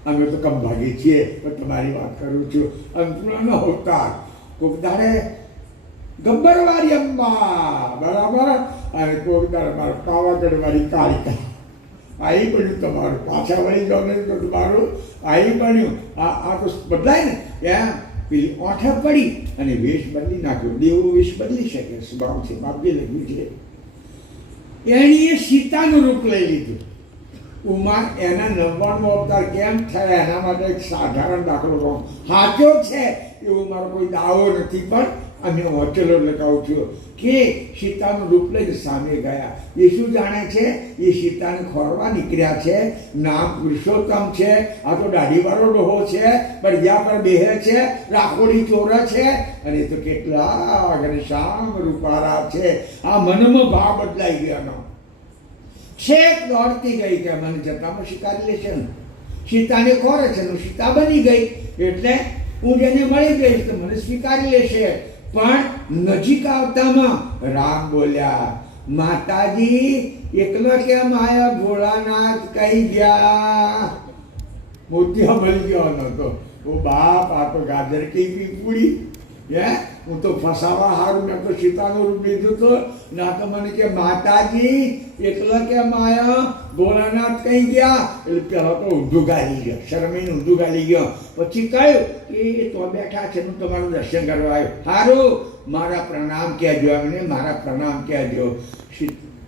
અમે તો કમ ભાગી છીએ, પણ તમારી વાત કરું છું. અંતરુણા ન હોતા, કોઈક દાડે ગબ્બરવાળી અંબા બરાબર, અને કોઈક દાડે મારા પાવાગઢવાળી કાળિકા આવી બન્યું તમારું. પાછા વળી જાવ નહીં તો તમારું આવી બન્યું. આ તો બદલાય ને. પેલી ઓઠે પડી અને વેશ બદલી નાખ્યો. દેવો વેશ બદલી શકે, સ્વભાવ છે, બાપજી લખ્યું છે. એણીએ સીતાનું રૂપ લઈ લીધું. ઉમા એના 99 અવતાર કેમ થયા એના માટે એક સાધારણ દાખલો કહું. સાચો છે એવો મારો કોઈ દાવો નથી, પણ અમે વાંચેલો લખાવું છું કે સીતાનું રૂપ લઈને સામે ગયા. એ શું જાણે છે? એ સીતાને ખોરવા નીકળ્યા છે. નામ પુરુષોત્તમ છે. આ તો દાઢીવાળો ડોહો છે, પડ્યા પર બેહે છે, રાખોડી ચોરે છે, અને તો કેટલા ઘનશ્યામ રૂપારા છે. આ મનમાં ભાવ બદલાઈ ગયાનો. છેક દોડતી ગઈ કે મને જતામાં શિકારી લેશે ને. સીતાને ખોરે છે, સીતા બની ગઈ એટલે હું જેને મળી ગઈશ તો મને સ્વીકારી લેશે. પણ નજીક આવતામાં રામ બોલ્યા, માતાજી એકલો કેમ આયા? ભોળાનાથ કહી ગયા. મોતિયા મળી ગયો નતો. ઓ બાપ, આ તો ગાજર કી પીપુડી. હું તો ફસાવા હારું મેં તો સીતાનું રૂપ લીધું તો ના. તો મને કે માતાજી એકલો કેમ આયા? ભોળાનાથ કહી ગયા. એટલે પેલા તો ઊંધું ગાલી ગયો, શરમીને ઊંધું ગાલી ગયો. પછી કહ્યું કે તો બેઠા છે, હું તમારું દર્શન કરવા આવ્યો. સારું, મારા પ્રણામ કહેજો. એમને મારા પ્રણામ કહેજો.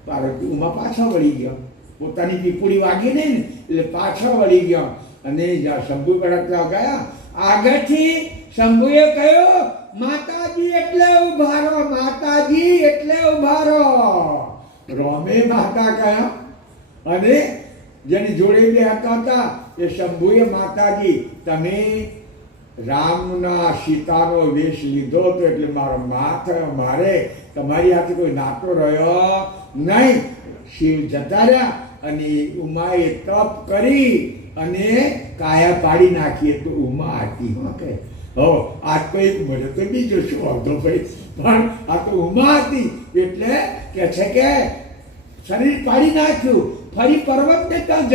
પાર્વતી ઉમા પાછા વળી ગયો. પોતાની પીપુડી વાગી નહીં ને એટલે પાછા વળી ગયો. અને જ્યાં શંભુ કડકતા ગયા આગળથી શંભુએ કહ્યું, માતાજી એટલે ઉભા રહો, માતાજી એટલે ઉભા રહો. રોમે માતા કહ્યા, અને જેની જોડે બેહતા હતા એ શંભુએ માતાજી તમે રામના સીતાનો વેશ લીધો હતો એટલે મારો મા થયો, મારે તમારી હાથે કોઈ નાતો રહ્યો નહીં. શિવ જતા રહ્યા અને ઉમાએ તપ કરી અને કાયા પાડી નાખી. તો ઉમા હતી કે હો આ તો એક મને તો બીજો શું વાંધો ભાઈ, પણ આ તો ઉમા હતી એટલે કે છે કે શરીર પાડી નાખ્યું. ફરી પર્વતને ત્યાં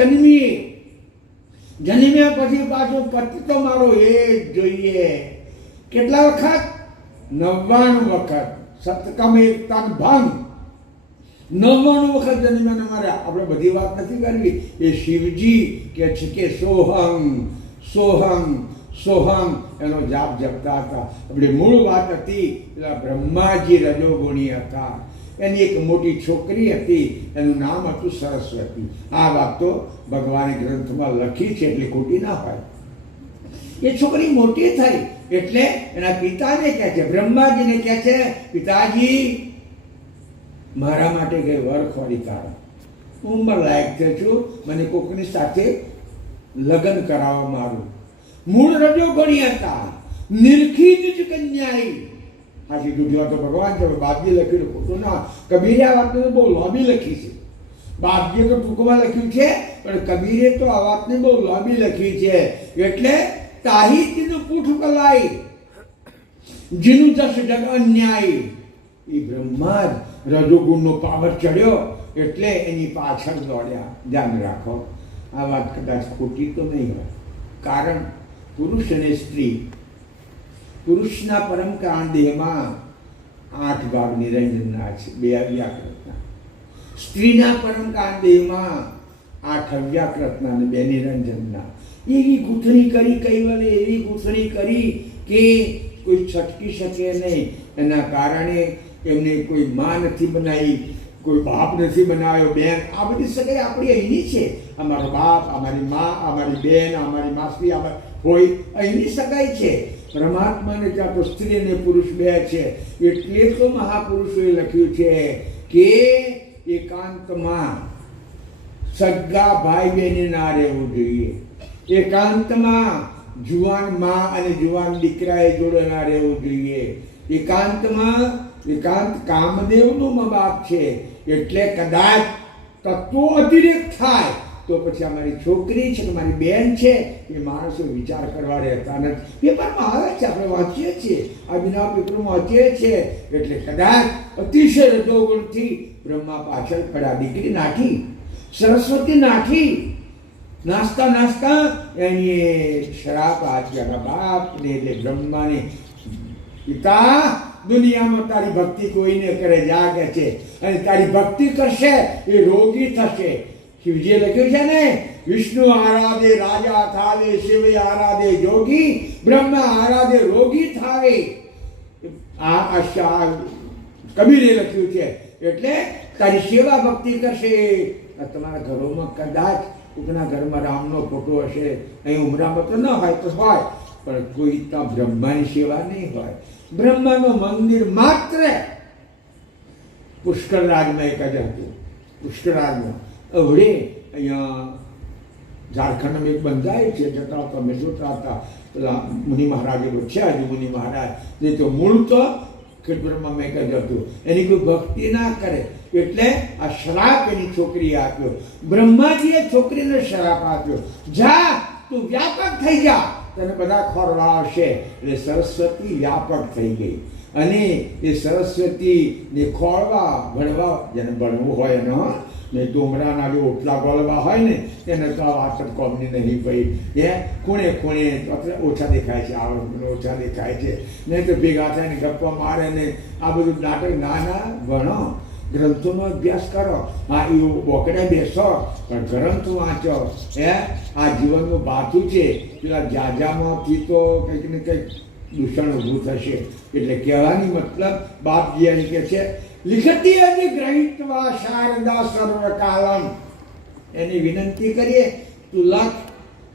જન્મ્યા પછી પાછો પતિ તો મારો એ જ જોઈએ. કેટલા વખત? 99 વખત. સતકમ એકતાન ભંગ 99 વખત જન્મ્યા મારા. આપણે બધી વાત નથી કરવી. એ શિવજી કે છે કે સોહમ સોહમ સોહમ એનો જાપ જપતા હતા. આપણે મૂળ વાત હતી પેલા બ્રહ્માજી રજોગુણી હતા. એની એક મોટી છોકરી હતી, એનું નામ હતું સરસ્વતી. આ વાત તો ભગવાને ગ્રંથમાં લખી છે એટલે ખોટી ના હોય. એ છોકરી મોટી થઈ એટલે એના પિતાને કહે છે, બ્રહ્માજીને કહે છે, પિતાજી મારા માટે કઈ વર ખોરી કાઢો. હું ઉંમર લાયક થઈ છું, મને કોકની સાથે લગ્ન કરાવવા મારું. મૂળ રજોગુણી હતા, નિરખી નિજ કન્યાઈ. હાજી દુધિયા તો ભગવાન છે, બાપજી લખ્યું ખોટું ના. કબીરે આ વાતને બહુ લાંબી લખી છે. બાપજીએ તો ટૂંકમાં લખ્યું છે, પણ કબીરે તો આ વાતને બહુ લાંબી લખી છે. એટલે તાહિતીનું પૂઠ કલાઈ જીનું જસ જગ અન્યાયી. એ બ્રહ્મા જ રજોગુણનો પાવર ચડ્યો એટલે એની પાછળ દોડ્યા. ધ્યાન રાખો, આ વાત કદાચ ખોટી તો નહીં હોય. કારણ પુરુષ અને સ્ત્રી, પુરુષના પરમ કાંડ દેહમાં 8 ભાગ નિરંજનના છે, 2 અવ્યાકૃતના. સ્ત્રીના પરમ કાંડ દેહમાં 8 અવ્યાકૃતના અને 2 નિરંજનના. એવી ગૂંથણી કરી કૈવલે, એવી ગૂંથણી કરી કે કોઈ છટકી શકે નહીં. એના કારણે એમને કોઈ માં નથી બનાવી, કોઈ બાપ નથી બનાવ્યો, બેન. આ બધી સગાઈ આપણી અહીંની છે. અમારો બાપ, અમારી માં, અમારી બેન, અમારી માસી હોય, અહીંની સગાઈ છે. પરમાત્માને ત્યાં તો સ્ત્રી અને પુરુષ 2 છે. એટલે તો મહાપુરુષોએ લખ્યું છે કે એકાંતમાં સગા ભાઈ બહેને ના રહેવું જોઈએ. એકાંતમાં જુવાન માં અને જુવાન દીકરાએ જોડે ના રહેવું જોઈએ. એકાંત કામદેવનું મા બાપ છે. એટલે કદાચ તત્વો અતિરેક થાય તો પછી અમારી છોકરી છે કે મારી બેન છે એ માણસો વિચાર કરવા રહેતા નથી. પેપરમાં આવે છે, આપણે વાંચીએ છીએ, આ બિના પેપરમાં વાંચીએ છીએ. એટલે કદાચ અતિશય રજોગુણથી બ્રહ્મા પાછળ પડ્યા. દીકરી નાઠી, સરસ્વતી નાઠી. નાસ્તા નાસ્તા એની શરાપ આપ્યા બાપને. એટલે બ્રહ્માને, પિતા દુનિયામાં તારી ભક્તિ કોઈને કરે જા કે છે, અને તારી ભક્તિ કરશે એ રોગી થશે. શિવજીએ લખ્યું છે ને, વિષ્ણુ આરાધે રાજા થાવે, શિવ આરાધે જોગી, બ્રહ્મ આરાધે રોગી થાવે. આ આશા કબીરે લખ્યું છે. એટલે તારી સેવા ભક્તિ કરશે. તમારા ઘરોમાં કદાચ કોઈના ઘરમાં રામનો ફોટો હશે, અહીં ઉમરામાં તો ન હોય તો હોય, પણ કોઈ ત્યાં બ્રહ્માની સેવા નહીં હોય. બ્રહ્માનું મંદિર માત્ર પુષ્કરરાજમાં એક જ હતું. પુષ્કરરાજમાં અવડે અહીંયા ઝારખંડમાં એક બંધાયું છે. જતા હતા, અમે જોતા હતા. પેલા મુનિ મહારાજે છે, હજુ મુનિ મહારાજ. નહીં તો મૂળ તો બ્રહ્મા એક જ હતું. એની કોઈ ભક્તિ ના કરે એટલે આ શ્રાપ એની છોકરીએ આપ્યો. બ્રહ્માજીએ છોકરીને શ્રાપ આપ્યો, જા તું વ્યાપક થઈ જા, તને બધા ખોરવાવશે. એટલે સરસ્વતી વ્યાપક થઈ ગઈ. અને એ સરસ્વતીને ખોળવા ભણવા, જેને ભણવું હોય ને, નહીં તો ઉમરાના જે ઓટલા ગોળવા હોય ને તેને તો આ વાત કોમની નહીં ભાઈ. ખૂણે ખૂણે ઓછા દેખાય છે, આવડત ઓછા દેખાય છે. નહીં તો ભેગા થઈને ગપ્પા મારે ને આ બધું નાટક. ના ભણો, ગ્રંથોનો અભ્યાસ કરો. હા, એવું બોકડે બેસો પણ ગ્રંથ વાંચો. આ જીવનનું બાથું છે. પેલા જાજામાંથી તો કંઈક ને કંઈક દૂષણ ઊભું થશે. એટલે કહેવાની મતલબ બાપજી એમ કે છે, લિખતી અધિગ્રહિત્વા શારદા સર્વકાલમ. એની વિનંતી કરીએ તું લખ,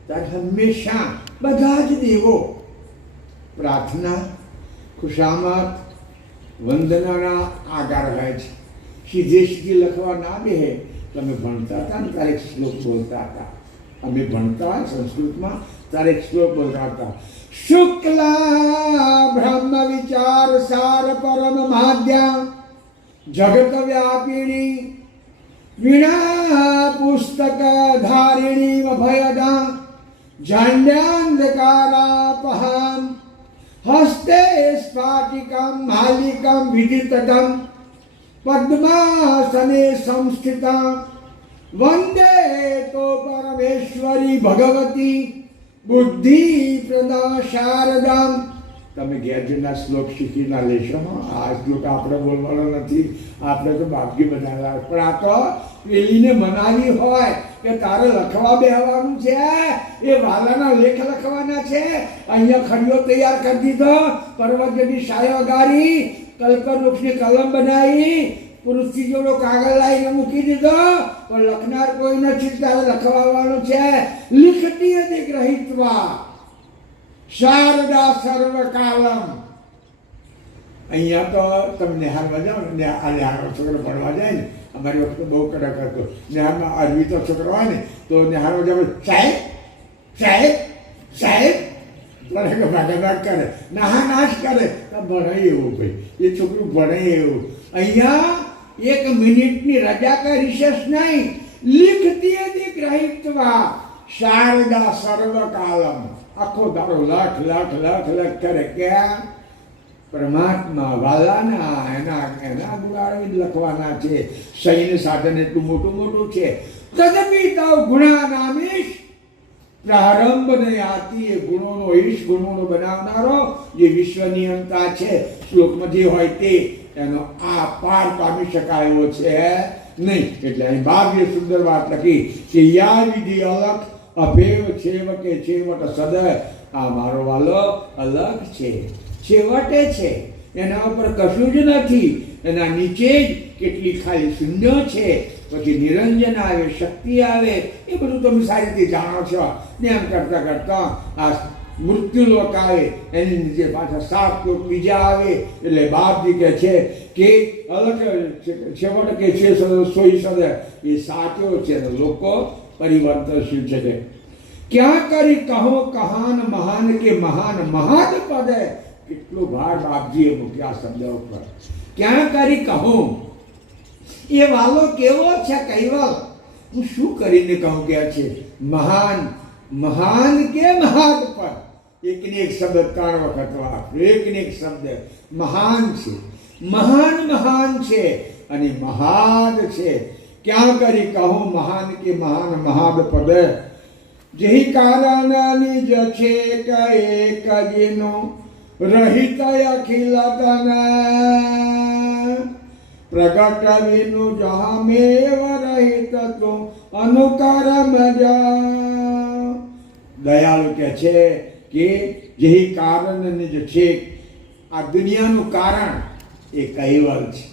તાર હંમેશા બધા જ દેવો પ્રાર્થના, ખુશામત, વંદનાના આધાર હોય છે. સીધે સીધી લખવા ના બેહે તો તમે ભણતા હતા ને ત્યારે એક શ્લોક બોલતા હતા, અમે ભણતા સંસ્કૃતમાં ત્યારે એક શ્લોક બોલતા હતા, શુક્લા બ્રહ્મ વિચાર સાર પરમ માધ્યા જગત વ્યાપિણી વીણા પુસ્તક ધારિણી ભયદા જાંડ્યાંધકારાપહામ હસ્તે સ્ફાટિકમ માલિકમ વિદિતમ પદ્માસને સંસ્થિતા વંદે તો પરમેશ્વરી ભગવતી બુદ્ધિ પ્રદા શારદામ. તમે ઘેરજીના શ્લોક શીખીના લેશો. આ શ્લોક આપણે બોલવાનો નથી, આપણે તો બાપજી બનાવેલા, પણ આ તો પેલીને મનાવી હોય કે તારે લખવા બેહવાનું છે, એ વાલાના લેખ લખવાના છે. અહીંયા ખડીઓ તૈયાર કરી દીધો, પર્વતની શાયો ગારી, કલ્પવૃક્ષની કલમ બનાવી, પુરુષથી જોડો કાગળ લાવીને મૂકી દીધો, પણ લખનાર કોઈ નથી, તારે લખવાનું છે. લિખતી હતી ગ્રહિત્વા શારદા સર્વકાલમ. અહીંયા તો તમે નિહારમાં જાઓ ને, આ નિહારમાં છોકરો ભણવા જાય ને, અમારી વખતે બહુ કડક હતો. નિહારમાં અરબી તો છોકરો હોય ને તો નિહારમાં જાવ, સાહેબ સાહેબ સાહેબ ભાગાભાગ કરે, નાશ કરે, તો ભણાય એવું ભાઈ, એ છોકરું ભણાય એવું. અહીંયા 1 મિનિટની રજા કે રિસેસ નહીં, લિખતી હતી ગ્રહિત્વા શારદા સર્વકાલમ. આખો દાડો લખ લખ લખ લખ કરે, ક્યાં પરમાત્મા વાલાના એના ગુણાવી લખવાના છે. સૈન્ય સાધન એટલું મોટું મોટું છે. તદપી તવ ગુણા નામીશ પ્રારંભ નહીં આતી, એ ગુણોનો ઈશ, ગુણોનો બનાવનારો જે વિશ્વ નિયંતા છે, શ્લોકમાં જે હોય તે એનો આ પાર પામી શકાયો છે નહીં. એટલે અહીં બાવીએ સુંદર વાત લખી કે યા વિધિ અલગ અભેવ છેવકે છેવટ સદય. આ મારો વાલો અલગ છે, છેવટે છે, એના ઉપર કશું જ નથી, એના નીચે જ કેટલી ખાલી શૂન્ય છે, પછી નિરંજન આવે, શક્તિ આવે, એ બધું તમે સારી રીતે જાણો છો ને. એમ કરતાં કરતાં આ મૃત્યુલોક આવે, એની નીચે પાછા 7 લોક બીજા આવે. એટલે બાપજી કહે છે કે અલગ છેવટ કે છે સોઈ સદય, એ સાચો છે. લોકો પરિવર્તનશીલ છે. ક્યાં કરી કહો કહાન મહાન કે મહાન મહાદ પદ. કેટલો ભાર બાપજીએ મૂક્યા શબ્દ ઉપર. ક્યાં કરી કહું, એ વાલો કેવો છે કૈવલ, હું શું કરીને કહું કે છે મહાન મહાન કે મહાદ પદ. એકને એક શબ્દ 3 વખત વાપર્યો, એકને એક શબ્દ. મહાન છે, મહાન મહાન છે અને મહાદ છે. ક્યાં કરી કહું મહાન કે મહાન મહાદ પદ. જેહી કારણ નિજ છે કે એક જેનો રહિત અખિલ તન પ્રગટ વિનુ જહામેવ રહિત તો અનુકરમ જા. દયાળુ કે છે કે જેહી કારણ નિજ છે, આ દુનિયાનું કારણ એ કૈવલ છે.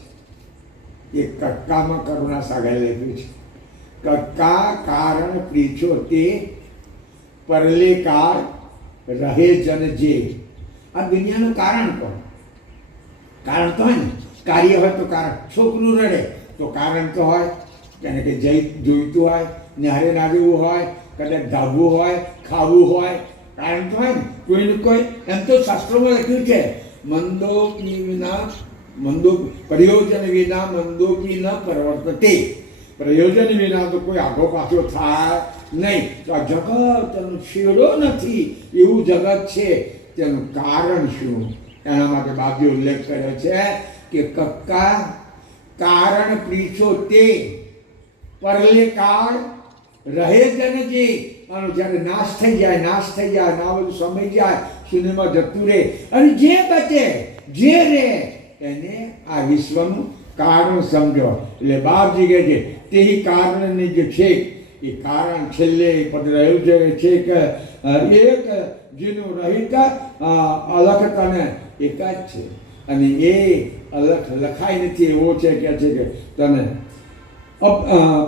એ કક્કામાં કરુણા સાગર લખ્યું છે. કક્કા કારણ પ્રીછો તે પરલે કાર રહે જન જે. આ દુનિયાનું કારણ કોણ? કારણ તો હોય ને, કાર્ય હોય તો કારણ. છોકરું રડે તો કારણ તો હોય, તેને કે જોઈતું હોય, ન્યારે ના જવું હોય, કદાચ ધાવવું હોય, ખાવું હોય, કારણ તો હોય ને. કોઈનું કોઈ એમ તો શાસ્ત્રોમાં લખ્યું છે, મંદોપી વિના પ્રયોજન વિના મંદોપી ન પ્રવર્તતે. પ્રયોજન વિના તો કોઈ આગો પાછો થાય નહીં. તો આ જગતનો છેડો નથી એવું જગત છે, તેનું કારણ શું? એના માટે બાપજીએ ઉલ્લેખ કર્યો છે કે કક્કા કારણ પ્રીછો તે પરલે કાળ રહે જન જે. આનો જ્યારે નાશ થઈ જાય ના બધું સમય જાય, શૂન્યમાં જતું રહે, અને જે બચે જે રહે એને આ વિશ્વનું કારણ સમજો. એટલે બાપજી કહે છે તે કારણની જે છે એ કારણ છેલ્લે પદ રહ્યું છે કે એક જેનું રહિત અલખ તને એક જ છે, અને એ અલખ લખાય નથી એવો છે કે તને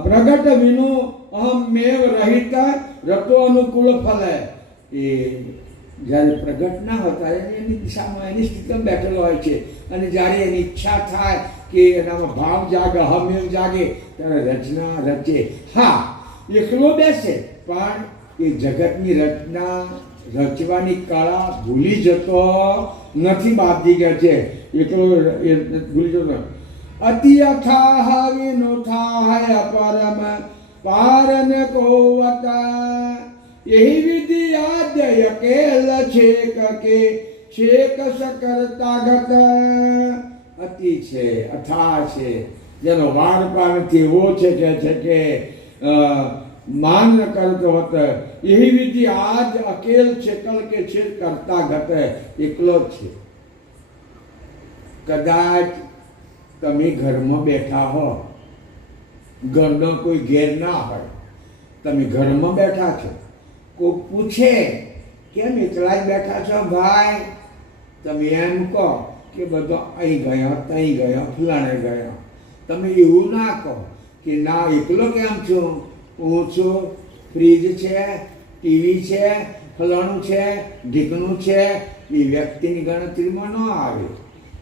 પ્રગટ વિનો અહમ મેવ રહિત રતો અનુકૂળ ફલે. એ જ્યારે પ્રગટ ના હોતા એની દિશામાં એની સ્થિતિમાં બેઠેલો હોય છે, અને જ્યારે એની ઈચ્છા થાય કે એનામાં ભાવ જાગે, હમેલ જાગે ત્યારે રચના રચે. હા, એકલો બેસે પણ એ જગતની રચના રચવાની કળા ભૂલી જતો નથી. બાપજી કહે છે એકલો એ ભૂલી જતો. અતિ અથાહ વિનુઠાહ પરમ પારન કોવતા यही विधि आद्य अकेल छेक के छेक सकरता गत. अति છે, અથા છે, જેનો વાર પાર નથી એવો છે કે માન ન કરતો હોત. यही विधि आज अकेल छेकल के छेक करता गत. એકલો જ છે. કદાચ તમે ઘરમાં બેઠા હો, ઘરનો કોઈ ઘેર ના હોય, તમે ઘરમાં બેઠા છો, કોઈ પૂછે કેમ એકલા જ બેઠા છો ભાઈ, તમે એમ કહો કે બધો અહીં ગયો, ત્યાં ગયો, ફલાણે ગયો. તમે એવું ના કહો કે ના એકલો કેમ છું, હું છું, ફ્રીજ છે, ટીવી છે, ફલાણું છે, ઢીકણું છે. એ વ્યક્તિની ગણતરીમાં ન આવે.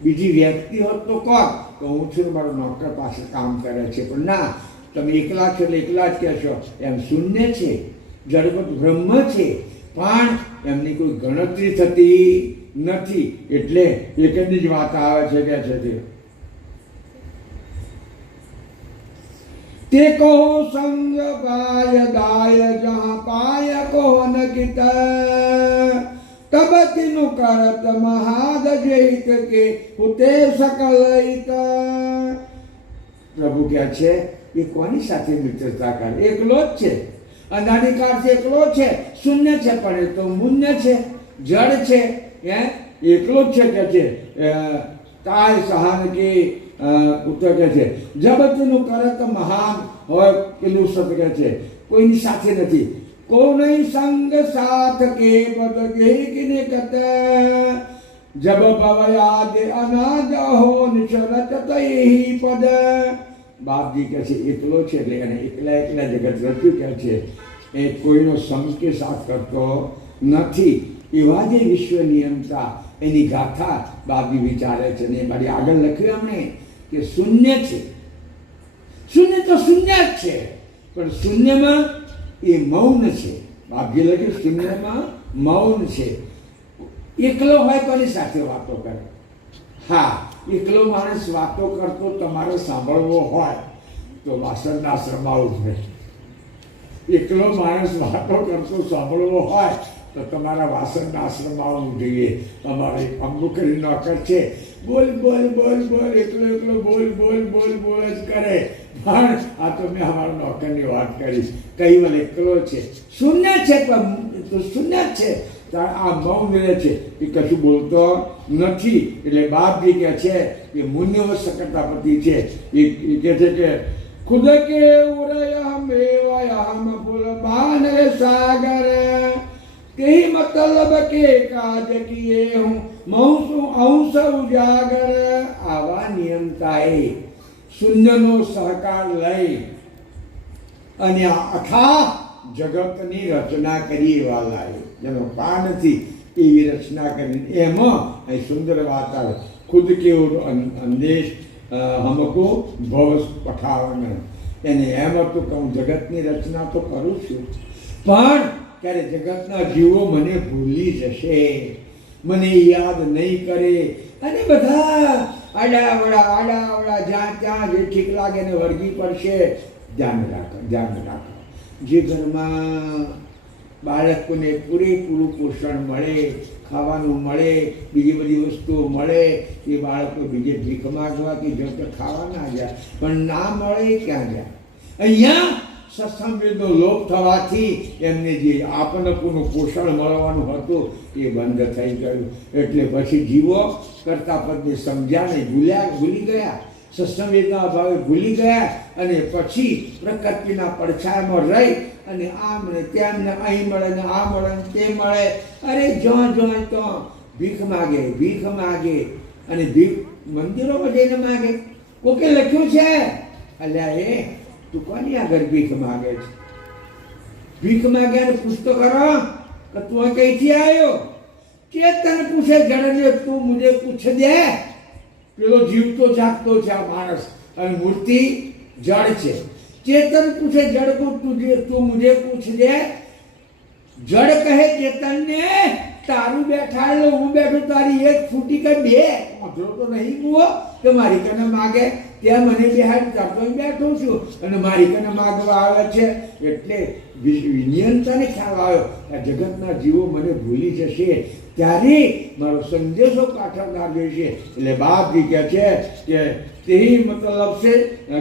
બીજી વ્યક્તિ હોત તો કહો કે હું છું, મારો નોકર પાસે કામ કરે છે. પણ ના, તમે એકલા છો એટલે એકલા જ કહેશો. એમ શૂન્ય છે, જડવત બ્રહ્મ છે, પણ એમની કોઈ ગણતરી થતી નથી. એટલે એકની જ વાત આવે છે કે છે તે કહો સંગ પાય દાય જહાં પાય કહો ન કિત તબ તિનું કરત મહાદ જૈત કે હુતે સકલ હિત. પ્રભુ કહે છે એ કોની સાથે મિત્રતા કરે? એકલો જ છે, અનાદિકાળ છે, એકલો છે, શૂન્ય છે, પણ એ તો મૂન્ય છે, જડ છે. એકલો જ છે કે છે તાય સહાન કે ઉત્તર કે છે જગતનું કરત મહાન હોય પેલું સત કે છે કોઈની સાથે નથી. કો નહીં સંગ સાથ કે પદ કે કત જબ ભવયાદ અનાદ હો નિશરત તૈ પદ. બાપજી કહે છે એકલો છે એટલે એને એકલા એકલા જગત રચ્યું કહે છે. એ કોઈનો સંગ કે સાથ કરતો નથી. એવા જે વિશ્વ નિયમતા એની ગાથા બાપજી વિચારે છે. ને મારી આગળ લખ્યું અમને કે શૂન્ય છે, શૂન્ય તો શૂન્ય જ છે, પણ શૂન્યમાં એ મૌન છે. બાપજી લખ્યું શૂન્યમાં મૌન છે. એકલો હોય કોની સાથે વાતો કરે? હા, એકલો માણસ વાતો કરતો તમારે સાંભળવો હોય તો વાસણના આશ્રમમાં આવવું જોઈએ. એકલો માણસ વાતો કરતો સાંભળવો હોય તો તમારા વાસણના આશ્રમમાં આવવું જોઈએ. અમારે અંબુકરી નોકર છે, બોલ બોલ બોલ બોલ, એકલો એકલો બોલ બોલ બોલ બોલ જ કરે. પણ આ તો મેં અમારા નોકરની વાત કરી. કઈ વાર એકલો છે, શૂન્ય છે, પણ તો શૂન્ય જ છે. આ મૌન રહે છે, એ કશું બોલતો નથી. એટલે બાપજી કહે છે કે મુન્ય શકતાપતિ છે. એ કહે છે કે ખુદ કે ઉરયમ એવયમ ફૂલબાન સાગર કઈ મતલબ કે કાજ કીએ હું મૌસું અંશ ઉજાગર. આવા નિયમતાએ શૂન્યનો સહકાર લઈ અને અથા જગતની રચના કરી. એવા લાય જેનો પા નથી એવી રચના કરી. એમાં અહીં સુંદર વાત આવે ખુદ કેવો અંદેશ હમકો ભવ પઠાવન. એને એમ હતું કે હું જગતની રચના તો કરું છું, પણ ત્યારે જગતના જીવો મને ભૂલી જશે, મને યાદ નહીં કરે. અને બધા આડાવડા જ્યાં ત્યાં જે ઠીક લાગે ને વળગી પડશે. ધ્યાન રાખો, ધ્યાન રાખો. જે ઘરમાં બાળકોને પૂરેપૂરું પોષણ મળે, ખાવાનું મળે, બીજી બધી વસ્તુઓ મળે, એ બાળકો બીજે ભીખ માગવા કે જો તો ખાવા ના જાય, પણ ના મળે ક્યાં જાય? અહીંયા સત્સંગનો લોપ થવાથી એમને જે આપનપુનું પોષણ મળવાનું હતું એ બંધ થઈ ગયું. એટલે પછી જીવો કરતા પદને સમજ્યા નહીં, ભૂલી ગયા, સત્સંગના અભાવે ભૂલી ગયા. અને પછી પ્રકૃતિના પડછાયામાં રહી અને આમ ને તેમ ને અહીં મળે ને આ મળે ને તે મળે. અરે જ્યાં તો ભીખ માગે અને ભીખ મંદિરોમાં જઈને માગે. કોકે લખ્યું છે અલ્યા એ તું કોની આગળ ભીખ માગે છે? ભીખ માગે અને પૂછતો કરો કે તું કઈથી આવ્યો? કે તને પૂછે જડને તું મુझे પૂછ દે પેલો જીવતો જાગતો છે આ માણસ, અને મૂર્તિ જડ છે. ચેતન પૂછે જડ को તું मुझे पूछ दे. જડ કહે ચેતન ને, તારું બેઠાડેલો હું બેઠો, તારી એક ફૂટી કે બે અધરો તો નહીં જુઓ કે મારી કને માગે, ત્યાં મને બેહાડ ચાપતો બેઠો છું અને મારી કને માગવા આવે છે. એટલે વિનિયંતાને ખ્યાલ આવ્યો આ જગતના જીવો મને ભૂલી જશે ત્યારે મારો સંદેશો પાઠવનાર જોઈશે. એટલે બાપજી કહે છે કે તેહી મતલબ છે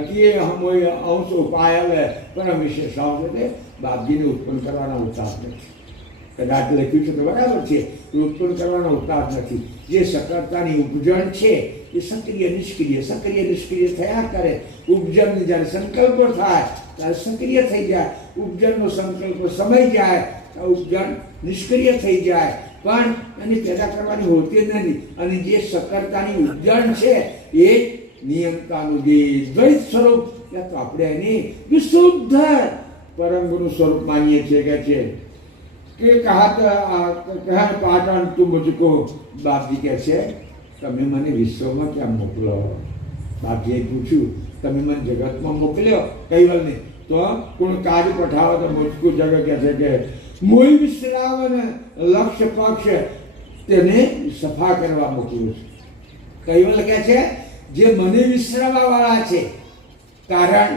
કે હમ અંશ ઉપાય આવે પરમ વિશેષ અંશ, એટલે બાપજીને ઉત્પન્ન કરવાના ઉત્સાહ નથી. કદાચ લખ્યું છે તો બરાબર છે, એ ઉત્પન્ન કરવાનો ઉત્સાહ નથી. જે સક્રિયતાની ઉપજણ છે એ સક્રિય નિષ્ક્રિય થયા કરે. ઉપજન જ્યારે સંકલ્પ થાય ત્યારે સક્રિય થઈ જાય, ઉપજનનો સંકલ્પ સમય જાય ઉપજન નિષ્ક્રિય થઈ જાય, પણ એની પેદા કરવાની હોતી નથી. અને જે સક્રિયતાની ઉપજણ છે એ નિયમતાનું જે દ્વૈત સ્વરૂપ, ત્યાં તો આપણે એની વિશુદ્ધ પરમ ગુરુ સ્વરૂપ માનીએ છીએ. કે કહા પાટણ તું મુझको, બાપજી કહે છે તમે મને વિશ્વમાં ક્યાં મોકલો? બાપજીએ પૂછ્યું તમે મને જગતમાં મોકલ્યો કૈવલને, તો કોણ કાર્ય પઠાવો? તો મુझको જગત કહે છે કે મૂળ વિશ્રાવન લક્ષ્ય પક્ષ તેને સફા કરવા મોકલ્યું છે. કૈવલ કહે છે જે મને વિશ્રાવવા વાળા છે, કારણ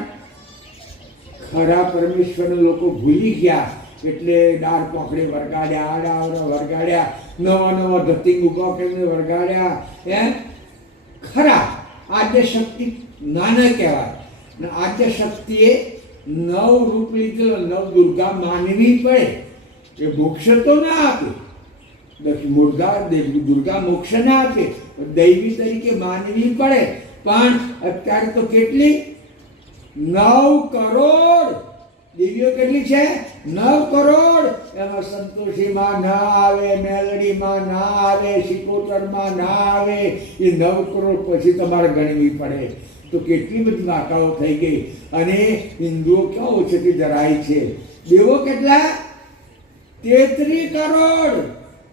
ખરા પરમેશ્વરને લોકો ભૂલી ગયા એટલે દાળ પોખડે વરગાડ્યા, આડા વરગાડ્યા, નવા ધતિંગ ઉભા કરીને વરગાડ્યા. ખરા આદ્ય શક્તિ નાના કહેવાય, ને આદ્ય શક્તિએ 9 રૂપ લીધેલો. 9 દુર્ગા માનવી પડે, એ મોક્ષ તો ના આપે. દુર્ગા મોક્ષ ના આપે, દૈવી તરીકે માનવી પડે. પણ અત્યારે તો કેટલી 9 કરોડ દેવીઓ કેટલી છે? 9 કરોડ. એમાં સંતોષીમાં ના આવે, મેલડીમાં ના આવે, શિકોતરમાં ના આવે. એ 9 કરોડ પછી તમારે ગણવી પડે. તો કેટલી બધી વાર્તાઓ થઈ ગઈ. અને હિન્દુઓ ક્યાં ઓછેથી ધરાય છે? દેવો કેટલા? 33 કરોડ.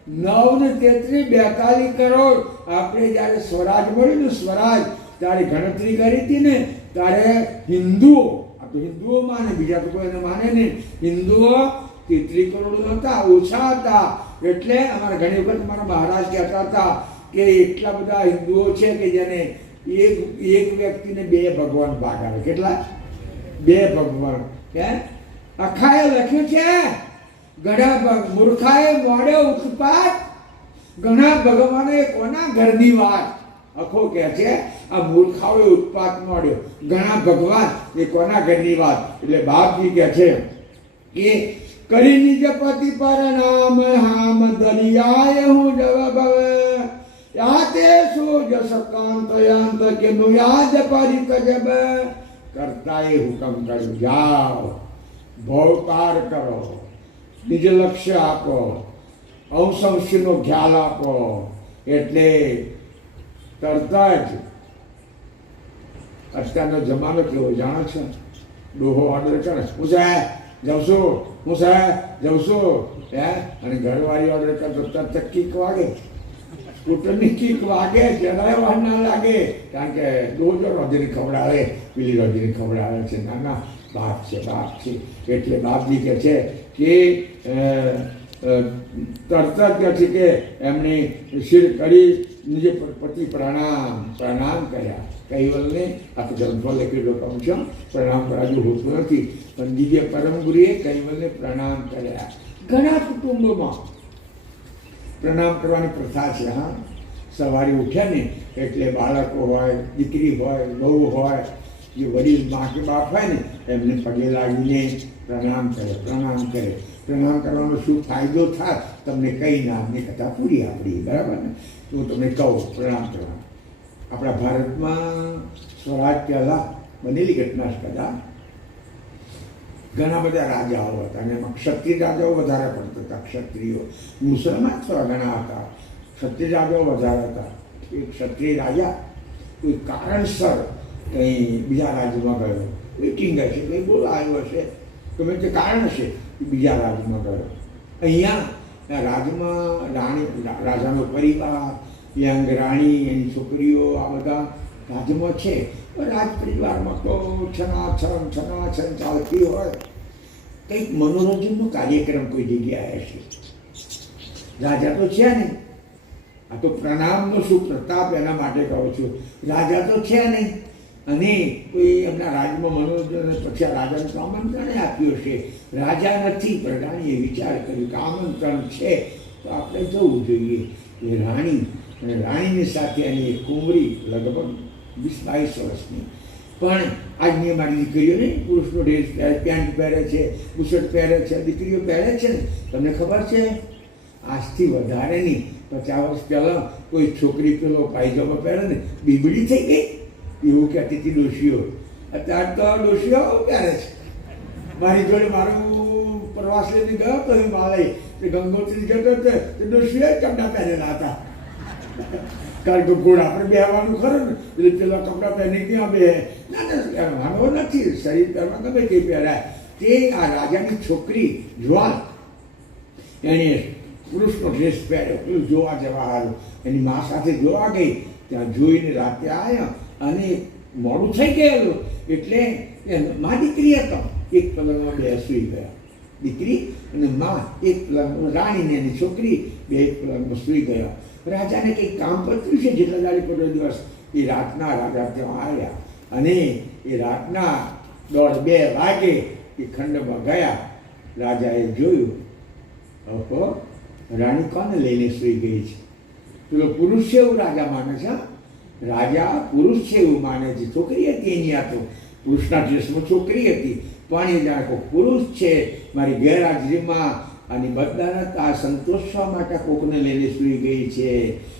9 ને 33 42 કરોડ. આપણે જ્યારે સ્વરાજ મળ્યું ને, સ્વરાજ ત્યારે ગણતરી કરી હતી ને, ત્યારે હિન્દુઓ માને, બીજા તો કોઈ એને માને નહીં. હિન્દુઓ 33 કરોડ હતા, ઓછા હતા. એટલે અમારા ઘણી વખત મારા મહારાજ કહેતા હતા કે એટલા બધા હિન્દુઓ છે કે જેને એક વ્યક્તિને 2 ભગવાન ભાગ આવે. કેટલા? 2 ભગવાન. અખાએ લખ્યું છે ઘણા મૂર્ખાએ મોડે ઉત્પાત, ઘણા ભગવાને કોના ઘરની વાત. અખો કહે છે આ મૂર્ખાઓએ ઉત્પાત મળ્યો, ઘણા ભગવાન એ કોના ઘરની વાત. એટલે બાપજી કહે છે કે કરી નિજ પતિ પર નામ હામ દરિયાએ હું જવાબ યાતે સો જસ કાંત યંત કે નુયાદ પરિક જબ કરતાએ હુકમ કર્યું જાઓ ભવ પાર કરો, નિજ લક્ષ્ય આપો, અવસંશીનો ખ્યાલ આપો. એટલે તરત જ અત્યારનો જમાનો કેવો જાણો છો? ડોહો ઓર્ડર કરે, હું સાહેબ જાઉં છું, અને ઘરવાળી ઓર્ડર કરતો તરત કિક વાગે, સ્કૂટરની કિક વાગે, જરાય વાર ના લાગે. કારણ કે ડોહો જો રોજરી ખવડાવે, પેલી રોજરી ખવડાવે છે. નાના બાપ છે. એટલે બાપજી કહે છે કે તરત જ કહે છે કે એમણે શિર કરી નિજે પતિ પ્રણામ કર્યા. કૈવલને આ તો ગ્રંથો લખેલો કહું છું, પ્રણામ કરાયું હોતું નથી, પણ દિવ્ય પરમ ગુરુએ કૈવલને પ્રણામ કર્યા. ઘણા કુટુંબોમાં પ્રણામ કરવાની પ્રથા છે. હા, સવારે ઉઠ્યા ને એટલે બાળકો હોય, દીકરી હોય, બહુ હોય, જે વડીલ મા કે બાપ હોય ને એમને પગે લાગીને પ્રણામ કરે. પ્રણામ કરવાનો શું ફાયદો થાય તમને કઈ નામની કથા પૂરી આપણી, બરાબર ને? તો તમને કહું પ્રણામ કરવા. આપણા ભારતમાં સ્વરાજ પહેલાં બનેલી ઘટના છે. કદાચ ઘણા બધા રાજાઓ હતા, અને એમાં ક્ષત્રિય રાજાઓ વધારે પડતા હતા. ક્ષત્રિયો મુસલમાન થોડા ઘણા હતા, ક્ષત્રિય રાજાઓ વધારે હતા. એક ક્ષત્રિય રાજા કોઈ કારણસર કંઈ બીજા રાજ્યમાં ગયો, વેટિંગ હશે, કંઈ બોલાવ્યો હશે, ગમે તે કારણ હશે, બીજા રાજ્યમાં ગયો. અહીંયા રાજમાં રાજાનો પરિવાર યંગ રાણી એની છોકરીઓ આ બધા રાજમાં છે. રાજ પરિવારમાં તો છનાછન ચાલતી હોય. કંઈક મનોરંજનનો કાર્યક્રમ કોઈ જગ્યાએ છે. રાજા તો છે નહીં. આ તો પ્રણામનો શું પ્રતાપ એના માટે કહું છું. રાજા તો છે નહીં અને કોઈ એમના રાજમાં મનોરંજન પછી આ રાજાને આમંત્રણ આપ્યું છે. રાજા નથી પણ રાણીએ વિચાર કર્યો કે આમંત્રણ છે તો આપણે જવું જોઈએ. એ રાણી અને રાણીની સાથે એની એક કુંવરી લગભગ 20-22 વર્ષની. પણ આજની અમારી દીકરીઓ ને પુરુષનો ડ્રેસ પેન્ટ પહેરે છે, બુશર્ટ પહેરે છે, દીકરીઓ પહેરે છે ને. તમને ખબર છે આજથી વધારે નહીં 50 વર્ષ પહેલાં કોઈ છોકરી પેલો પાયજામો પહેરે ને બીબડી થઈ ગઈ એવું કહેતી હતી ડોશીઓ. અત્યારે તો ડોશીઓ પહેરે છે. મારી જોડે મારું પ્રવાસ લઈને ગયો તો હિમાલય ગંગોત્રી જતો હતો તો ડોશીઓ કપડાં પહેરેલા હતા. કારણ કે ઘોડા પર બેહવાનું ખરું ને એટલે પેલા કપડાં પહેરી ક્યાં બે ના વાંધો નથી. શરીર પહેરવા ગમે તે પહેરાય. તે આ રાજાની છોકરી જુવાન એણે પુરુષનો ડ્રેસ પહેર્યો. પેલું જોવા જવા આવ્યો. એની મા સાથે જોવા ગઈ. ત્યાં જોઈને રાતે આવ્યા અને મોડું થઈ ગયેલું એટલે મા દીકરી હતો. એક પલંગમાં બે સૂઈ ગયા. દીકરી અને મા એક પલંગમાં, રાણીને એની છોકરી બે એક પલંગમાં સૂઈ ગયા. રાજાને કંઈક કામ પત્યું છે જેટલા દાડી પડ્યો દિવસ. એ રાતના રાજા ત્યાં આવ્યા અને એ રાતના 1:30-2 વાગે એ ખંડમાં ગયા. રાજાએ જોયું ઓહો રાણી કોને લઈને સૂઈ ગઈ છે. પેલો પુરુષ છે એવું રાજા માને છે. રાજા પુરુષ છે એવું માને છે. છોકરી હતી એની આ તો પુરુષના ડ્રેસમાં છોકરી હતી પણ એ જાણે કોઈ પુરુષ છે મારી ગેરહાજરીમાં અને બધાના સંતોષવા માટે કોકને લઈને સૂઈ ગઈ છે.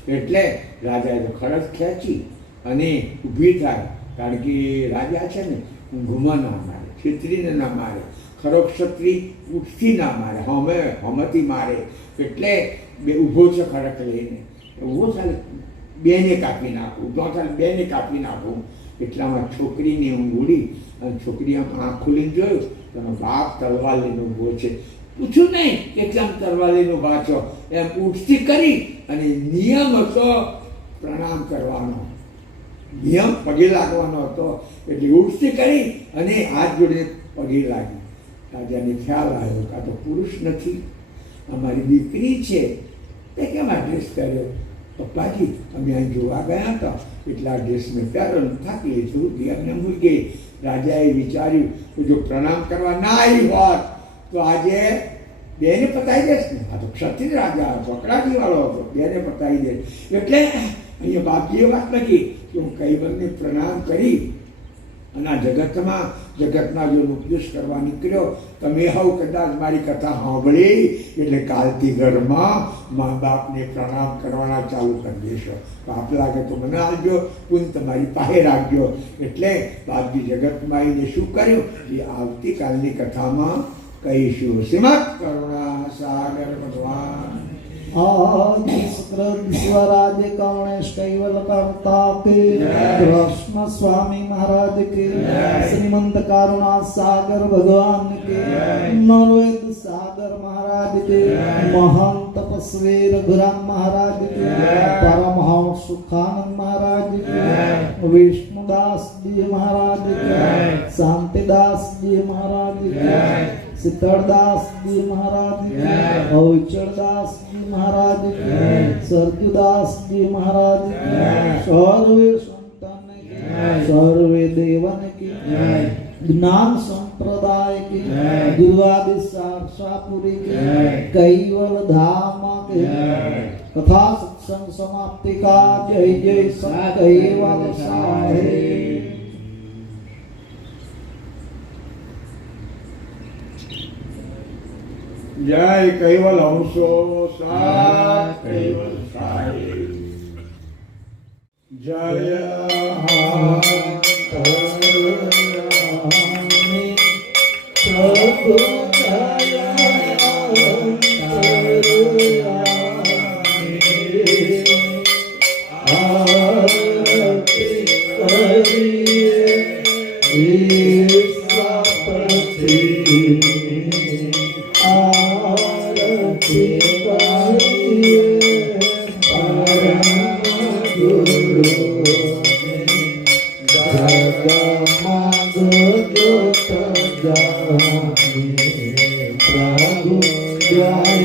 એટલે રાજાએ તો ખડક ખેંચી અને ઊભી થાય. કારણ કે રાજા છે ને ઊંઘમાં ના મારે, ક્ષત્રિયને ના મારે, ખરો ક્ષત્રિય ઉઠથી ના મારે, હમેથી મારે. એટલે બે ઊભો છે ખડક લઈને. ઊભો ચાલે બેને કાપી નાખું, જો ચાલે બેને કાપી નાખું. એટલામાં છોકરીને ઊંઘ ઉડી અને છોકરી આમ આંખ ખોલીને જોયું તો એનો બાપ તલવાર લઈને ઊભો છે. પૂછ્યું નહીં એકદમ તરવાલીનો બાચો એમ ઉઠતી કરી અને નિયમ હતો પ્રણામ કરવાનો, નિયમ પગે લાગવાનો હતો. એટલે ઉઠતી કરી અને હાથ જોડીને પગે લાગી. રાજાને ખ્યાલ આવ્યો કાં તો પુરુષ નથી, અમારી દીકરી છે. તે કેમ આ ડ્રેસ પહેર્યો? પપ્પાજી અમે અહીં જોવા ગયા હતા એટલે આ ડ્રેસ મેં પહેર્યો, થાકી લીધું એમને મૂકી ગઈ. રાજાએ વિચાર્યું કે જો પ્રણામ કરવા ના આવી હોત તો આજે બેને પતાવી દેશ ને. આ તો ક્ષત્રિય રાજા ચોકડાજી વાળો હતો, બેને પતાવી દે. એટલે અહીંયા બાપજીએ વાત લખી કે હું કૈવલ્યને પ્રણામ કરી અને આ જગતના જો ઉપદેશ કરવા નીકળ્યો. તમે હવ કદાચ મારી કથા સાંભળી એટલે કાલથી ઘરમાં મા બાપને પ્રણામ કરવાના ચાલુ કરી દેશો. પાપ લાગે તો મને આવજો, પુણ્ય તમારી પાસે રાખજો. એટલે બાપજી જગતમાં આવીને શું કર્યું એ આવતીકાલની કથામાં કહીશું. શ્રીમદ કરુણા સાગર ભગવાન आदि सुकृत स्वराज कर्णेश कैवल करता के कृष्ण स्वामी महाराज के श्रीमंत करुणा सागर भगवान के नरवेद सागर महाराज के महान तपस्वी रघुराम महाराज के परमहंस सुखानंद महाराज के विष्णुदास जी महाराज के शांतिदास जी महाराज के सिद्धरदास जी महाराज के अवचरदास जी महाराज के सरजुदास जी महाराज के सर्वे संतन के सर्वे देवन के ज्ञान संप्रदाय के गुरुवादि शास्त्रापुरी के कैवल धाम के तथा सत्संग समाप्ति का जय जय सत कैवल साहेब. जय कैवल हंसो सात कैवल साहेब. जय Amen. प्रभु दया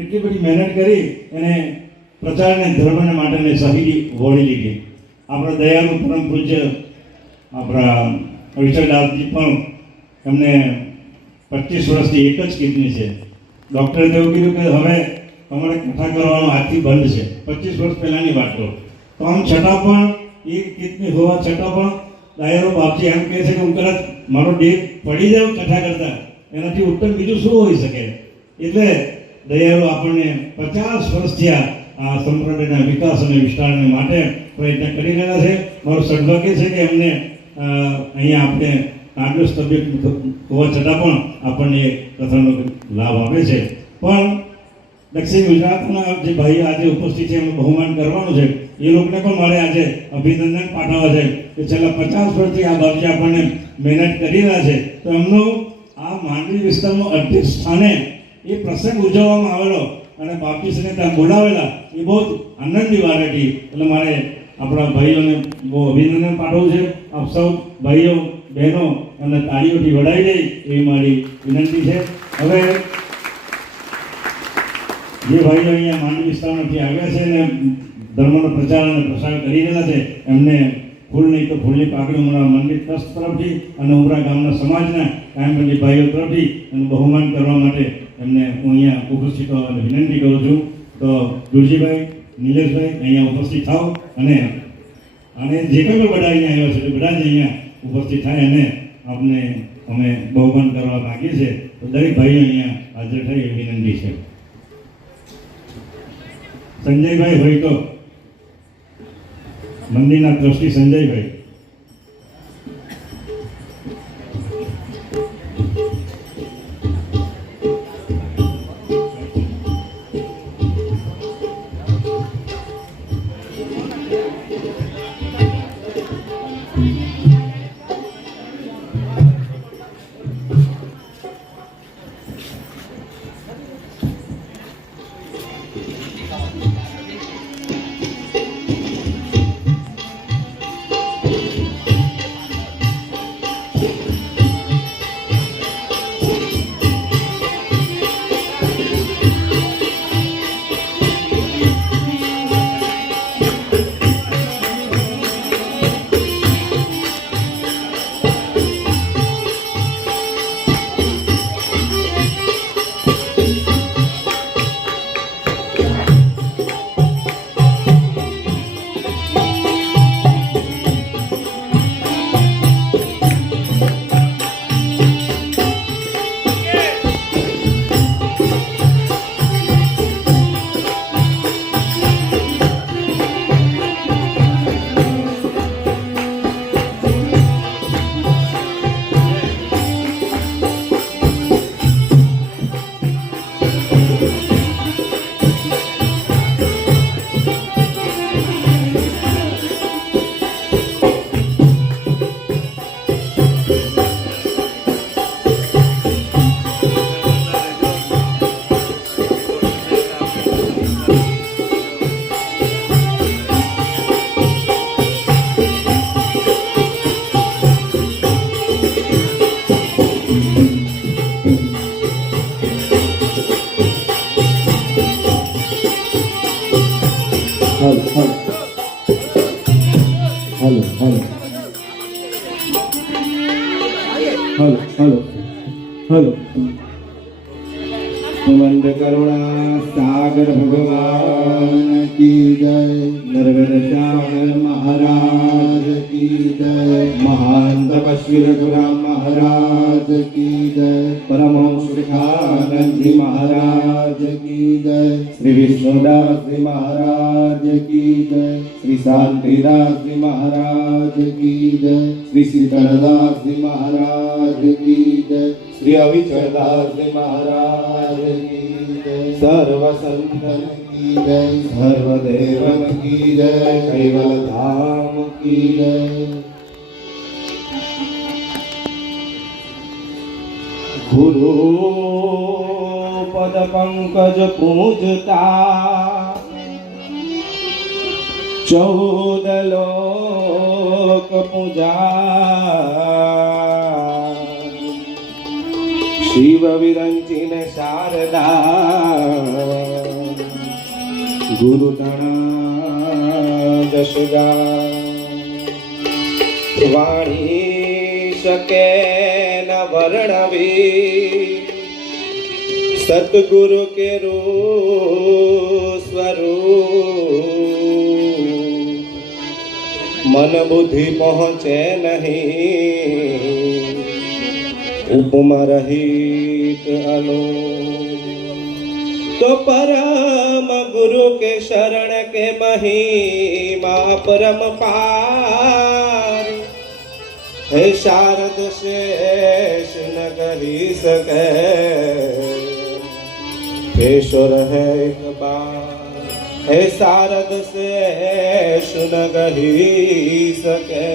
એટલી બધી મહેનત કરી અને પ્રચારને ધર્મને માટેને શહીદી વહોળી લીધી. આપણા દયાળુ પરમ પૂજ્ય આપણા વિઠ્ઠલદાસજી પણ એમને 25 વર્ષથી એક જ કિડની છે. ડૉક્ટરે તો એવું કીધું કે હવે તમારે કથા કરવાનો આજથી બંધ છે. 25 વર્ષ પહેલાંની વાત તો આમ છતાં પણ એક કિડની હોવા છતાં પણ દાયરો બાપજી એમ કહે છે કે હું કદાચ મારો દેહ પડી જાઉં કથા કરતા એનાથી ઉત્તમ બીજું શું હોઈ શકે. એટલે દયાળુ આપણને 50 વર્ષથી આ સંપ્રદાયના વિકાસ અને વિસ્તારને માટે પ્રયત્ન કરી રહ્યા છે. મારું સદભાગ્ય છે કે એમને અહીંયા આપણે આટલું તબિયત હોવા છતાં પણ આપણને કથાનો લાભ આપે છે. પણ દક્ષિણ ગુજરાતના જે ભાઈઓ આજે ઉપસ્થિત છે એમનું બહુમાન કરવાનું છે. એ લોકોને પણ મારે આજે અભિનંદન પાઠવવા છે કે છેલ્લા 50 વર્ષથી આ બાબતે આપણને મહેનત કરી રહ્યા છે. તો એમનું આ માંડવી વિસ્તારનું અધ્યક્ષ સ્થાને એ પ્રસંગ ઉજવવામાં આવેલો અને બાપજીને ત્યાં બોલાવેલા એ બહુ આનંદની વાત હતી. એટલે મારે આપણા ભાઈઓને બહુ અભિનંદન પાઠવવું છે. આપ સૌ ભાઈઓ બહેનો અને તાળીઓથી વડાવી દઈ એવી મારી વિનંતી છે. હવે જે ભાઈઓ અહીંયા માંડવી વિસ્તારમાંથી આવ્યા છે અને ધર્મનો પ્રચાર અને પ્રસાર કરી રહ્યા છે એમને ફૂલ નહીં તો ફૂલની પાકડી ઉમરા મંદિર ટ્રસ્ટ તરફથી અને ઉમરા ગામના સમાજના કાયમબંધી ભાઈઓ તરફથી એનું બહુમાન કરવા માટે એમને હું અહીંયા ઉપસ્થિત હોવાની વિનંતી કરું છું. તો દુરજીભાઈ, નિલેશભાઈ અહીંયા ઉપસ્થિત થાવ અને જે કંઈ પણ બધા અહીંયા આવ્યા છે તે બધા જ અહીંયા ઉપસ્થિત થાય અને આપને અમે બહુમાન કરવા માંગીએ છીએ. તો દરેક ભાઈઓ અહીંયા હાજર થાય એવી વિનંતી છે. સંજયભાઈ હોય તો મંદિરના ટ્રસ્ટી સંજયભાઈ. हेलो मंद करुणा सागर भगवान की जय, नरवर श्याम महाराज की जय, महान तपस्वी रघुराम महाराज की जय, परमहंस सुखानंद जी महाराज की जय, श्री विष्णुदास जी महाराज की जय, श्री शांतिदास जी महाराज की जय, श्री शीतलदास जी महाराज की जय, श्री अविचलदास जी महाराज की जय, सर्व संतन की जय, सर्वदेवन की जय, कैवल धाम की जय। गुरु पद पंकज पूजता 14 लोक पूजा, शिव विरंचिन शारदा गुरु तणा जशगा, वाणी शके न वर्णवी सतगुरु के स्वरूप, मन बुद्धि पहुँचे नहीं उपमा रहित अलो। तो परम गुरु के शरण के महिमा परम पार है शारद शेष न कही सके ईश्वर है एक बार है शारद शेष न कही सके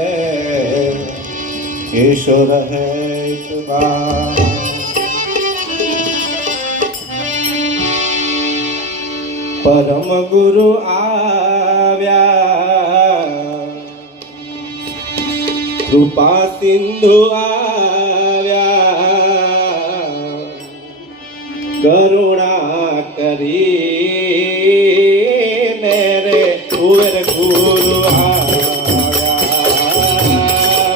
ईश्वर है एक बार। परम गुरु आव्या कृपा सिंधु आव्या करुणा करी मेरे कुंवर गुरु आव्या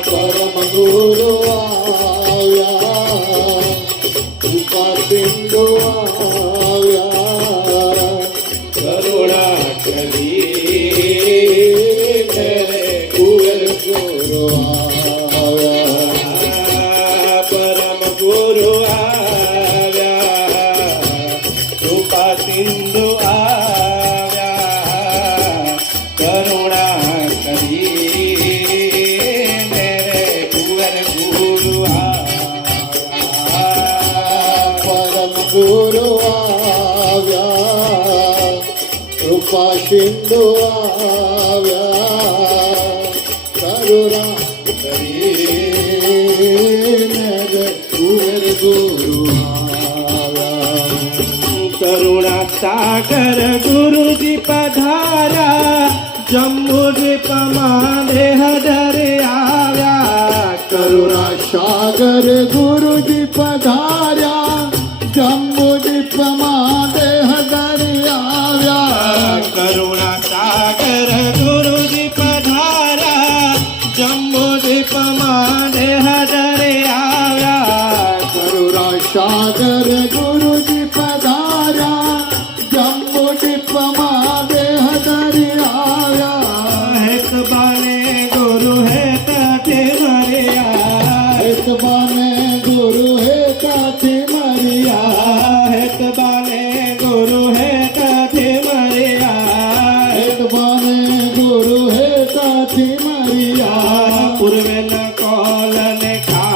परम गुरु आव्या कृपा सिंधु आव्या करुणा करी मेरे कुंवर गुरु आव्या परम गुरु आव्या कृपा सिंधु आव्या करुणा करी मेरे कुंवर गुरु आव्या परम गुरु आव्या कृपा सिंधु आव्या करुणा करी मेरे कुंवर गुरु आव्या करुणा सागर गुरु जी पधारा जम्मू द्वीप मांधे हदरे आव्या करुणा सागर गुरु जी पधारा जम्मू द्वीप मांधे हदरे आव्या करुणा सागर गुरु जी पधारा जम्मू द्वीप मांधे हदरे आव्या करुणा सागर गुरु जी पधारा जम्मू द्वीप मांधे हदरे आव्या एक बाने गुरु है ताते मरिया एक बाने गुरु है ताते मरिया एक बाने गुरु है ताते मरिया एक बाने गुरु है ताते मरिया पूर्वे न कौलन खा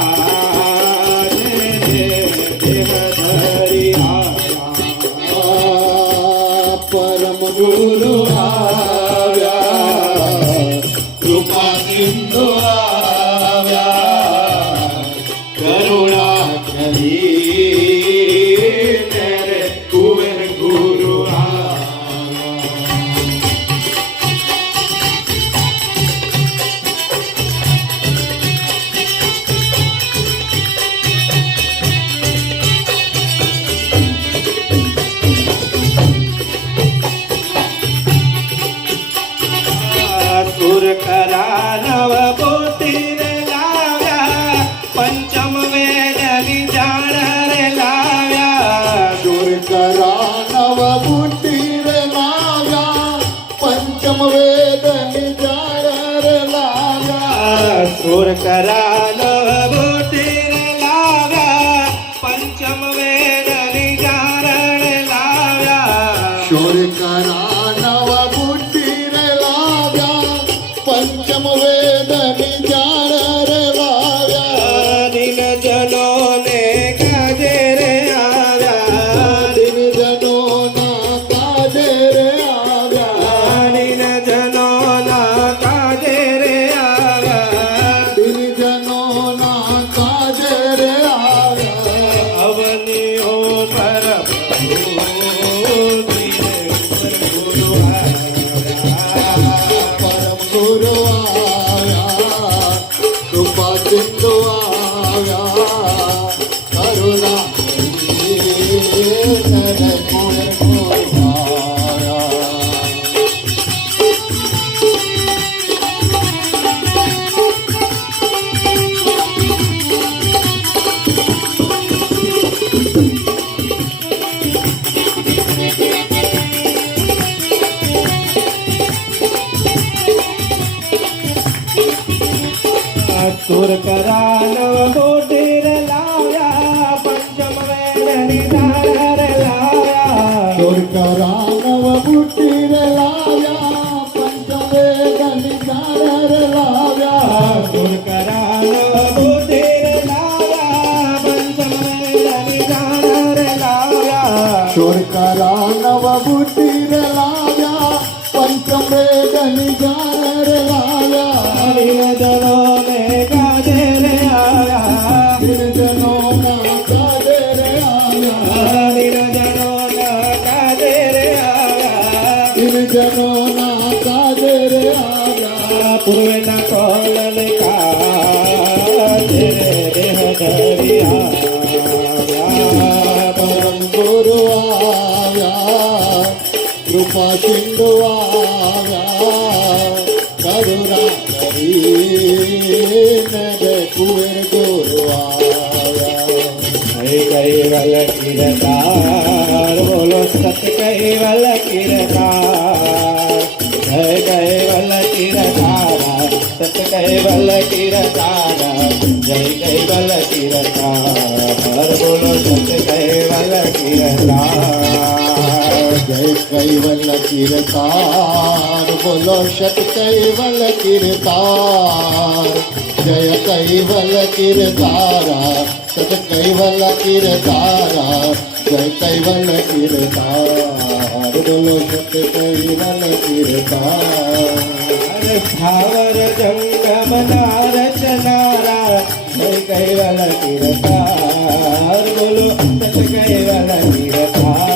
परम गुरु आव्या कृपा सिंधु आव्या करुणा करी मेरे कुंवर गुरु आव्या। सुर करा नव बोतीर लाव्या पंचम वेद निजाण रे लाव्या सुर करा नव बोतीर लाव्या पंचम वेद निजाण रे लाव्या सुर करा नव बोतीर लाव्या पंचम वेद निजाण रे लाव्या सुर करा नव बोतीर लाव्या पंचम वेद निजाण रे लाव्या दिन जनों ने काजे रे आव्या दिन जनों ना काजे रे आव्या दिन जनों ना काजे रे आव्या दिन जनों ना काजे रे आव्या अवनियों पर परम गुरु आया कृपा सिंधु आया करुणा मेरे कुंवर गुरु आया। सुर करा नव बोटीर लाव्या पंचम वेद निधान रे लाव्या सुर करानव बुद्धि रे लाव्या पंचम वेद निजान रे लाव्या सुर करानव बुद्धि रे लाव्या पंचम वेद निजान रे लाव्या शोर करानव बुद्धि रे लाव्या पंचम वेद निजान रे लाव्या निर्जनो ने काजे रे आया निर्जनो ना काजे रे आया निर्जनो ने काजे रे आया निर्जनो ना काजे रे आया पूर्व न कोलन काजे रे देह धरिया परम गुरु आया कृपा सिंधु आया करुणा करी कुएर गुरु आया कैवल कीरतार बोलो सत कैवल कीरतार जय कैवल कीरतार सत कैवल कीरतार जय कैवल कीरतार बोलो सत कैवल कीरतार जय कैवल कीरतार बोलो सत कैवल कीरतार जय कैवल कीरतारा सत कैवल कीरतारा जय कैवल कीरतार बोलो सत कैवल कीरतार स्थावर जंगम नार चनारा जय कैवल कीरतार बोलो सत कैवल कीरतार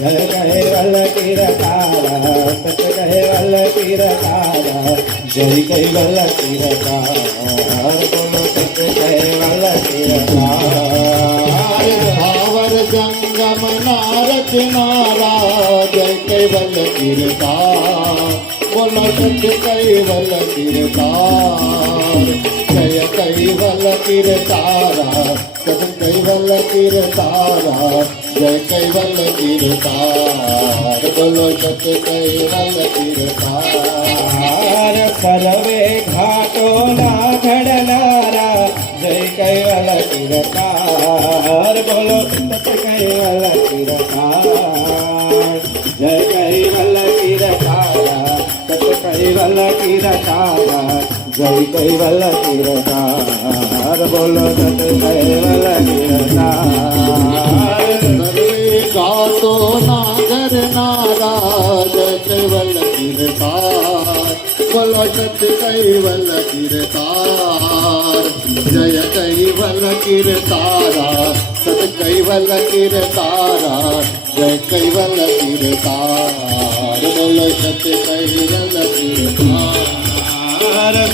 जय कैवल कीरतारा सत कैवल कीरतारा जय कैवल कीरतार बोलो सत कैवल कीरतार भावर जंगम नारद नारा जय कैवल कीरतार बोलो सत कैवल कीरतार जय कैवल कीरतारा सत कैवल कीरतारा जय कैवल कीरतार बोलो सत कैवल कीरतार सर्वे घाटो ना घडनारा जय कैवल कीरतार बोलो सत कैवल कीरतार जय कैवल कीरतारा सत कैवल कीरतारा जय कैवल कीरतार बोलो सत कैवल कीरतार सर्वे गातो नागर नारा जय कैवल कीरतार बोलो सत कैवल कीरतार जय कैवल कीरतारा सत कैवल कीरतारा जय कैवल कीरतार बोलो सत कैवल कीरतार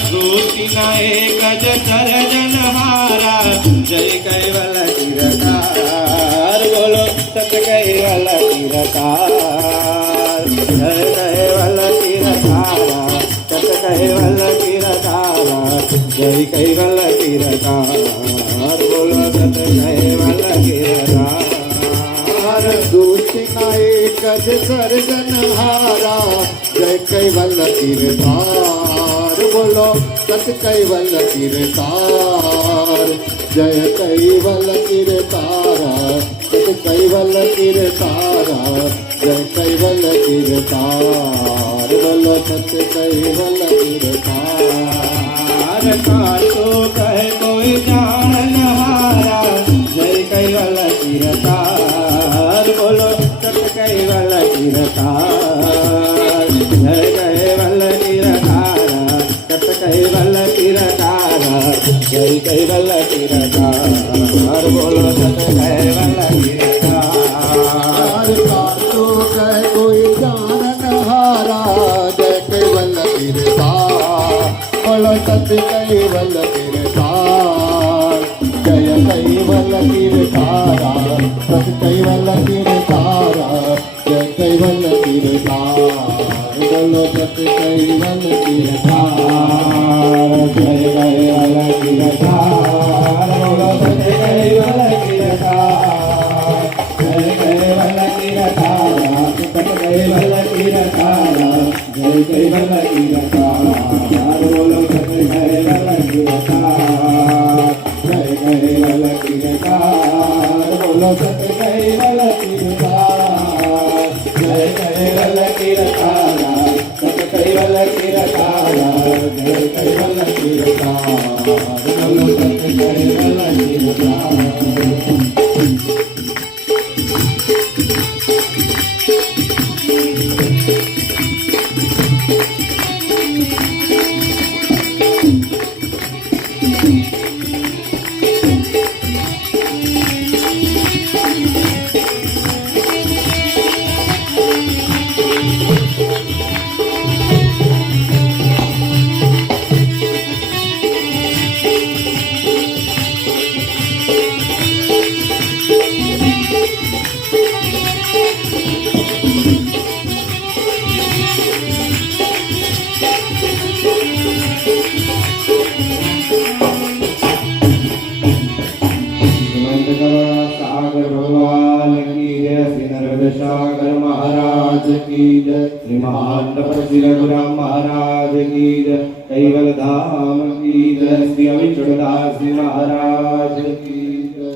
श्रुति नए गज चरजनहारा जय कैवल कीरतार बोलो सत कैवल कीरतार जय कैवल कीरतारा सत कैवल कीरतारा जय कैवल कीरतार बोलो सत कैवल कीरतार दूती नायक सर्जन हारा जय कैवल कीरतार बोलो सत कैवल कीरतार जय कैवल कीरतारा सत कैवल कीरतारा जय कैवल कीरतार बोलो सत कैवल कीरतार कातो कह कोई जान नहारा जय कैवल कीरतार बोलो सत कैवल कीरतार जय कैवल कीरतारा सत कैवल कीरतारा जय कैवल कीरतार बोलो सत कैवल कीरतार कातो कह कोई जान नहारा जय कैवल कीरतार बोलो सत कैवल कीरतार जय कैवल कीरतारा सत कैवल कीरतारा जय कैवल कीरतार बोलो सत कैवल कीरतार जय कैवल कीरतार बोलो सत कैवल कीरतार जय कैवल कीरतारा सत कैवल कीरतारा जय कैवल कीरतार बोलो सत कैवल कीरतार जय कैवल कीरतार बोलो सत कैवल कीरतार कैवल कीरकाला सत कैवल कीरकाला जय कैवल कीरकाला बोलो सत कैवल कीरकाला सागर भगवान की जय श्री नर्मदा सागर महाराज की जय श्री महामंडपति रघुराम महाराज की जय कैवल धाम की जय श्री अविचुड़दास महाराज की जय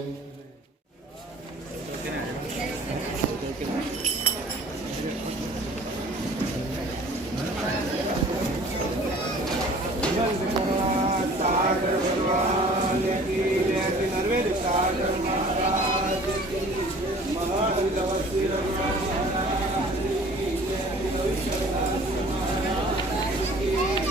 सागर भगवान की जय श्री नर्मदा सागर महाराज की महामंडपति रघुराम महाराज की जय श्री अविचुड़दास महाराज की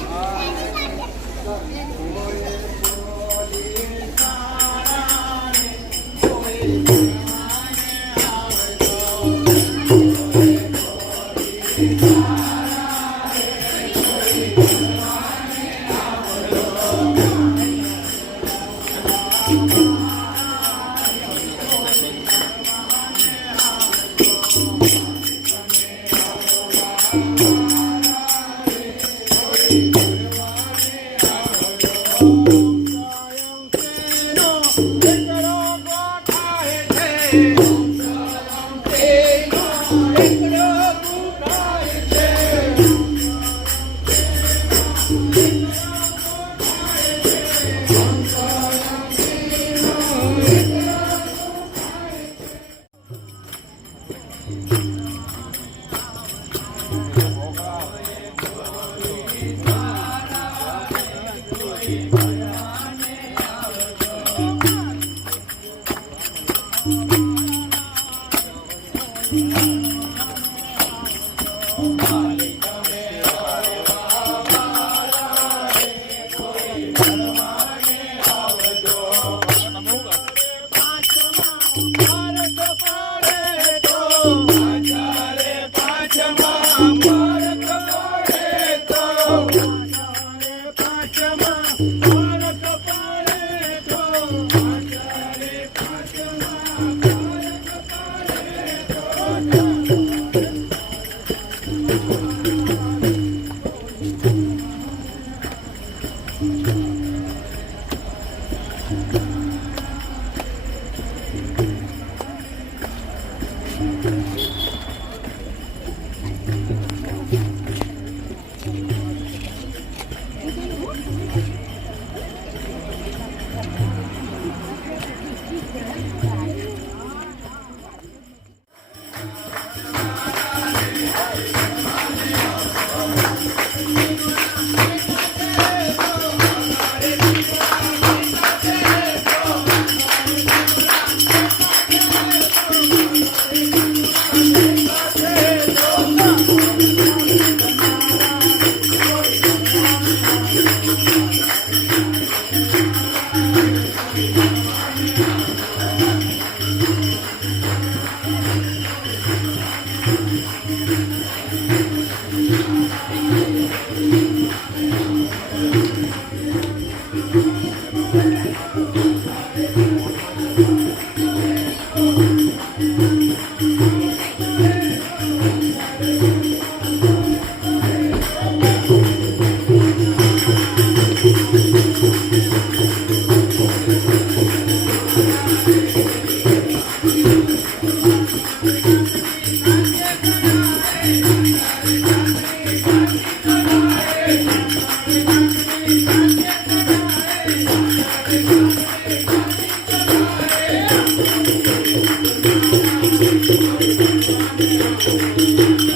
Thank you.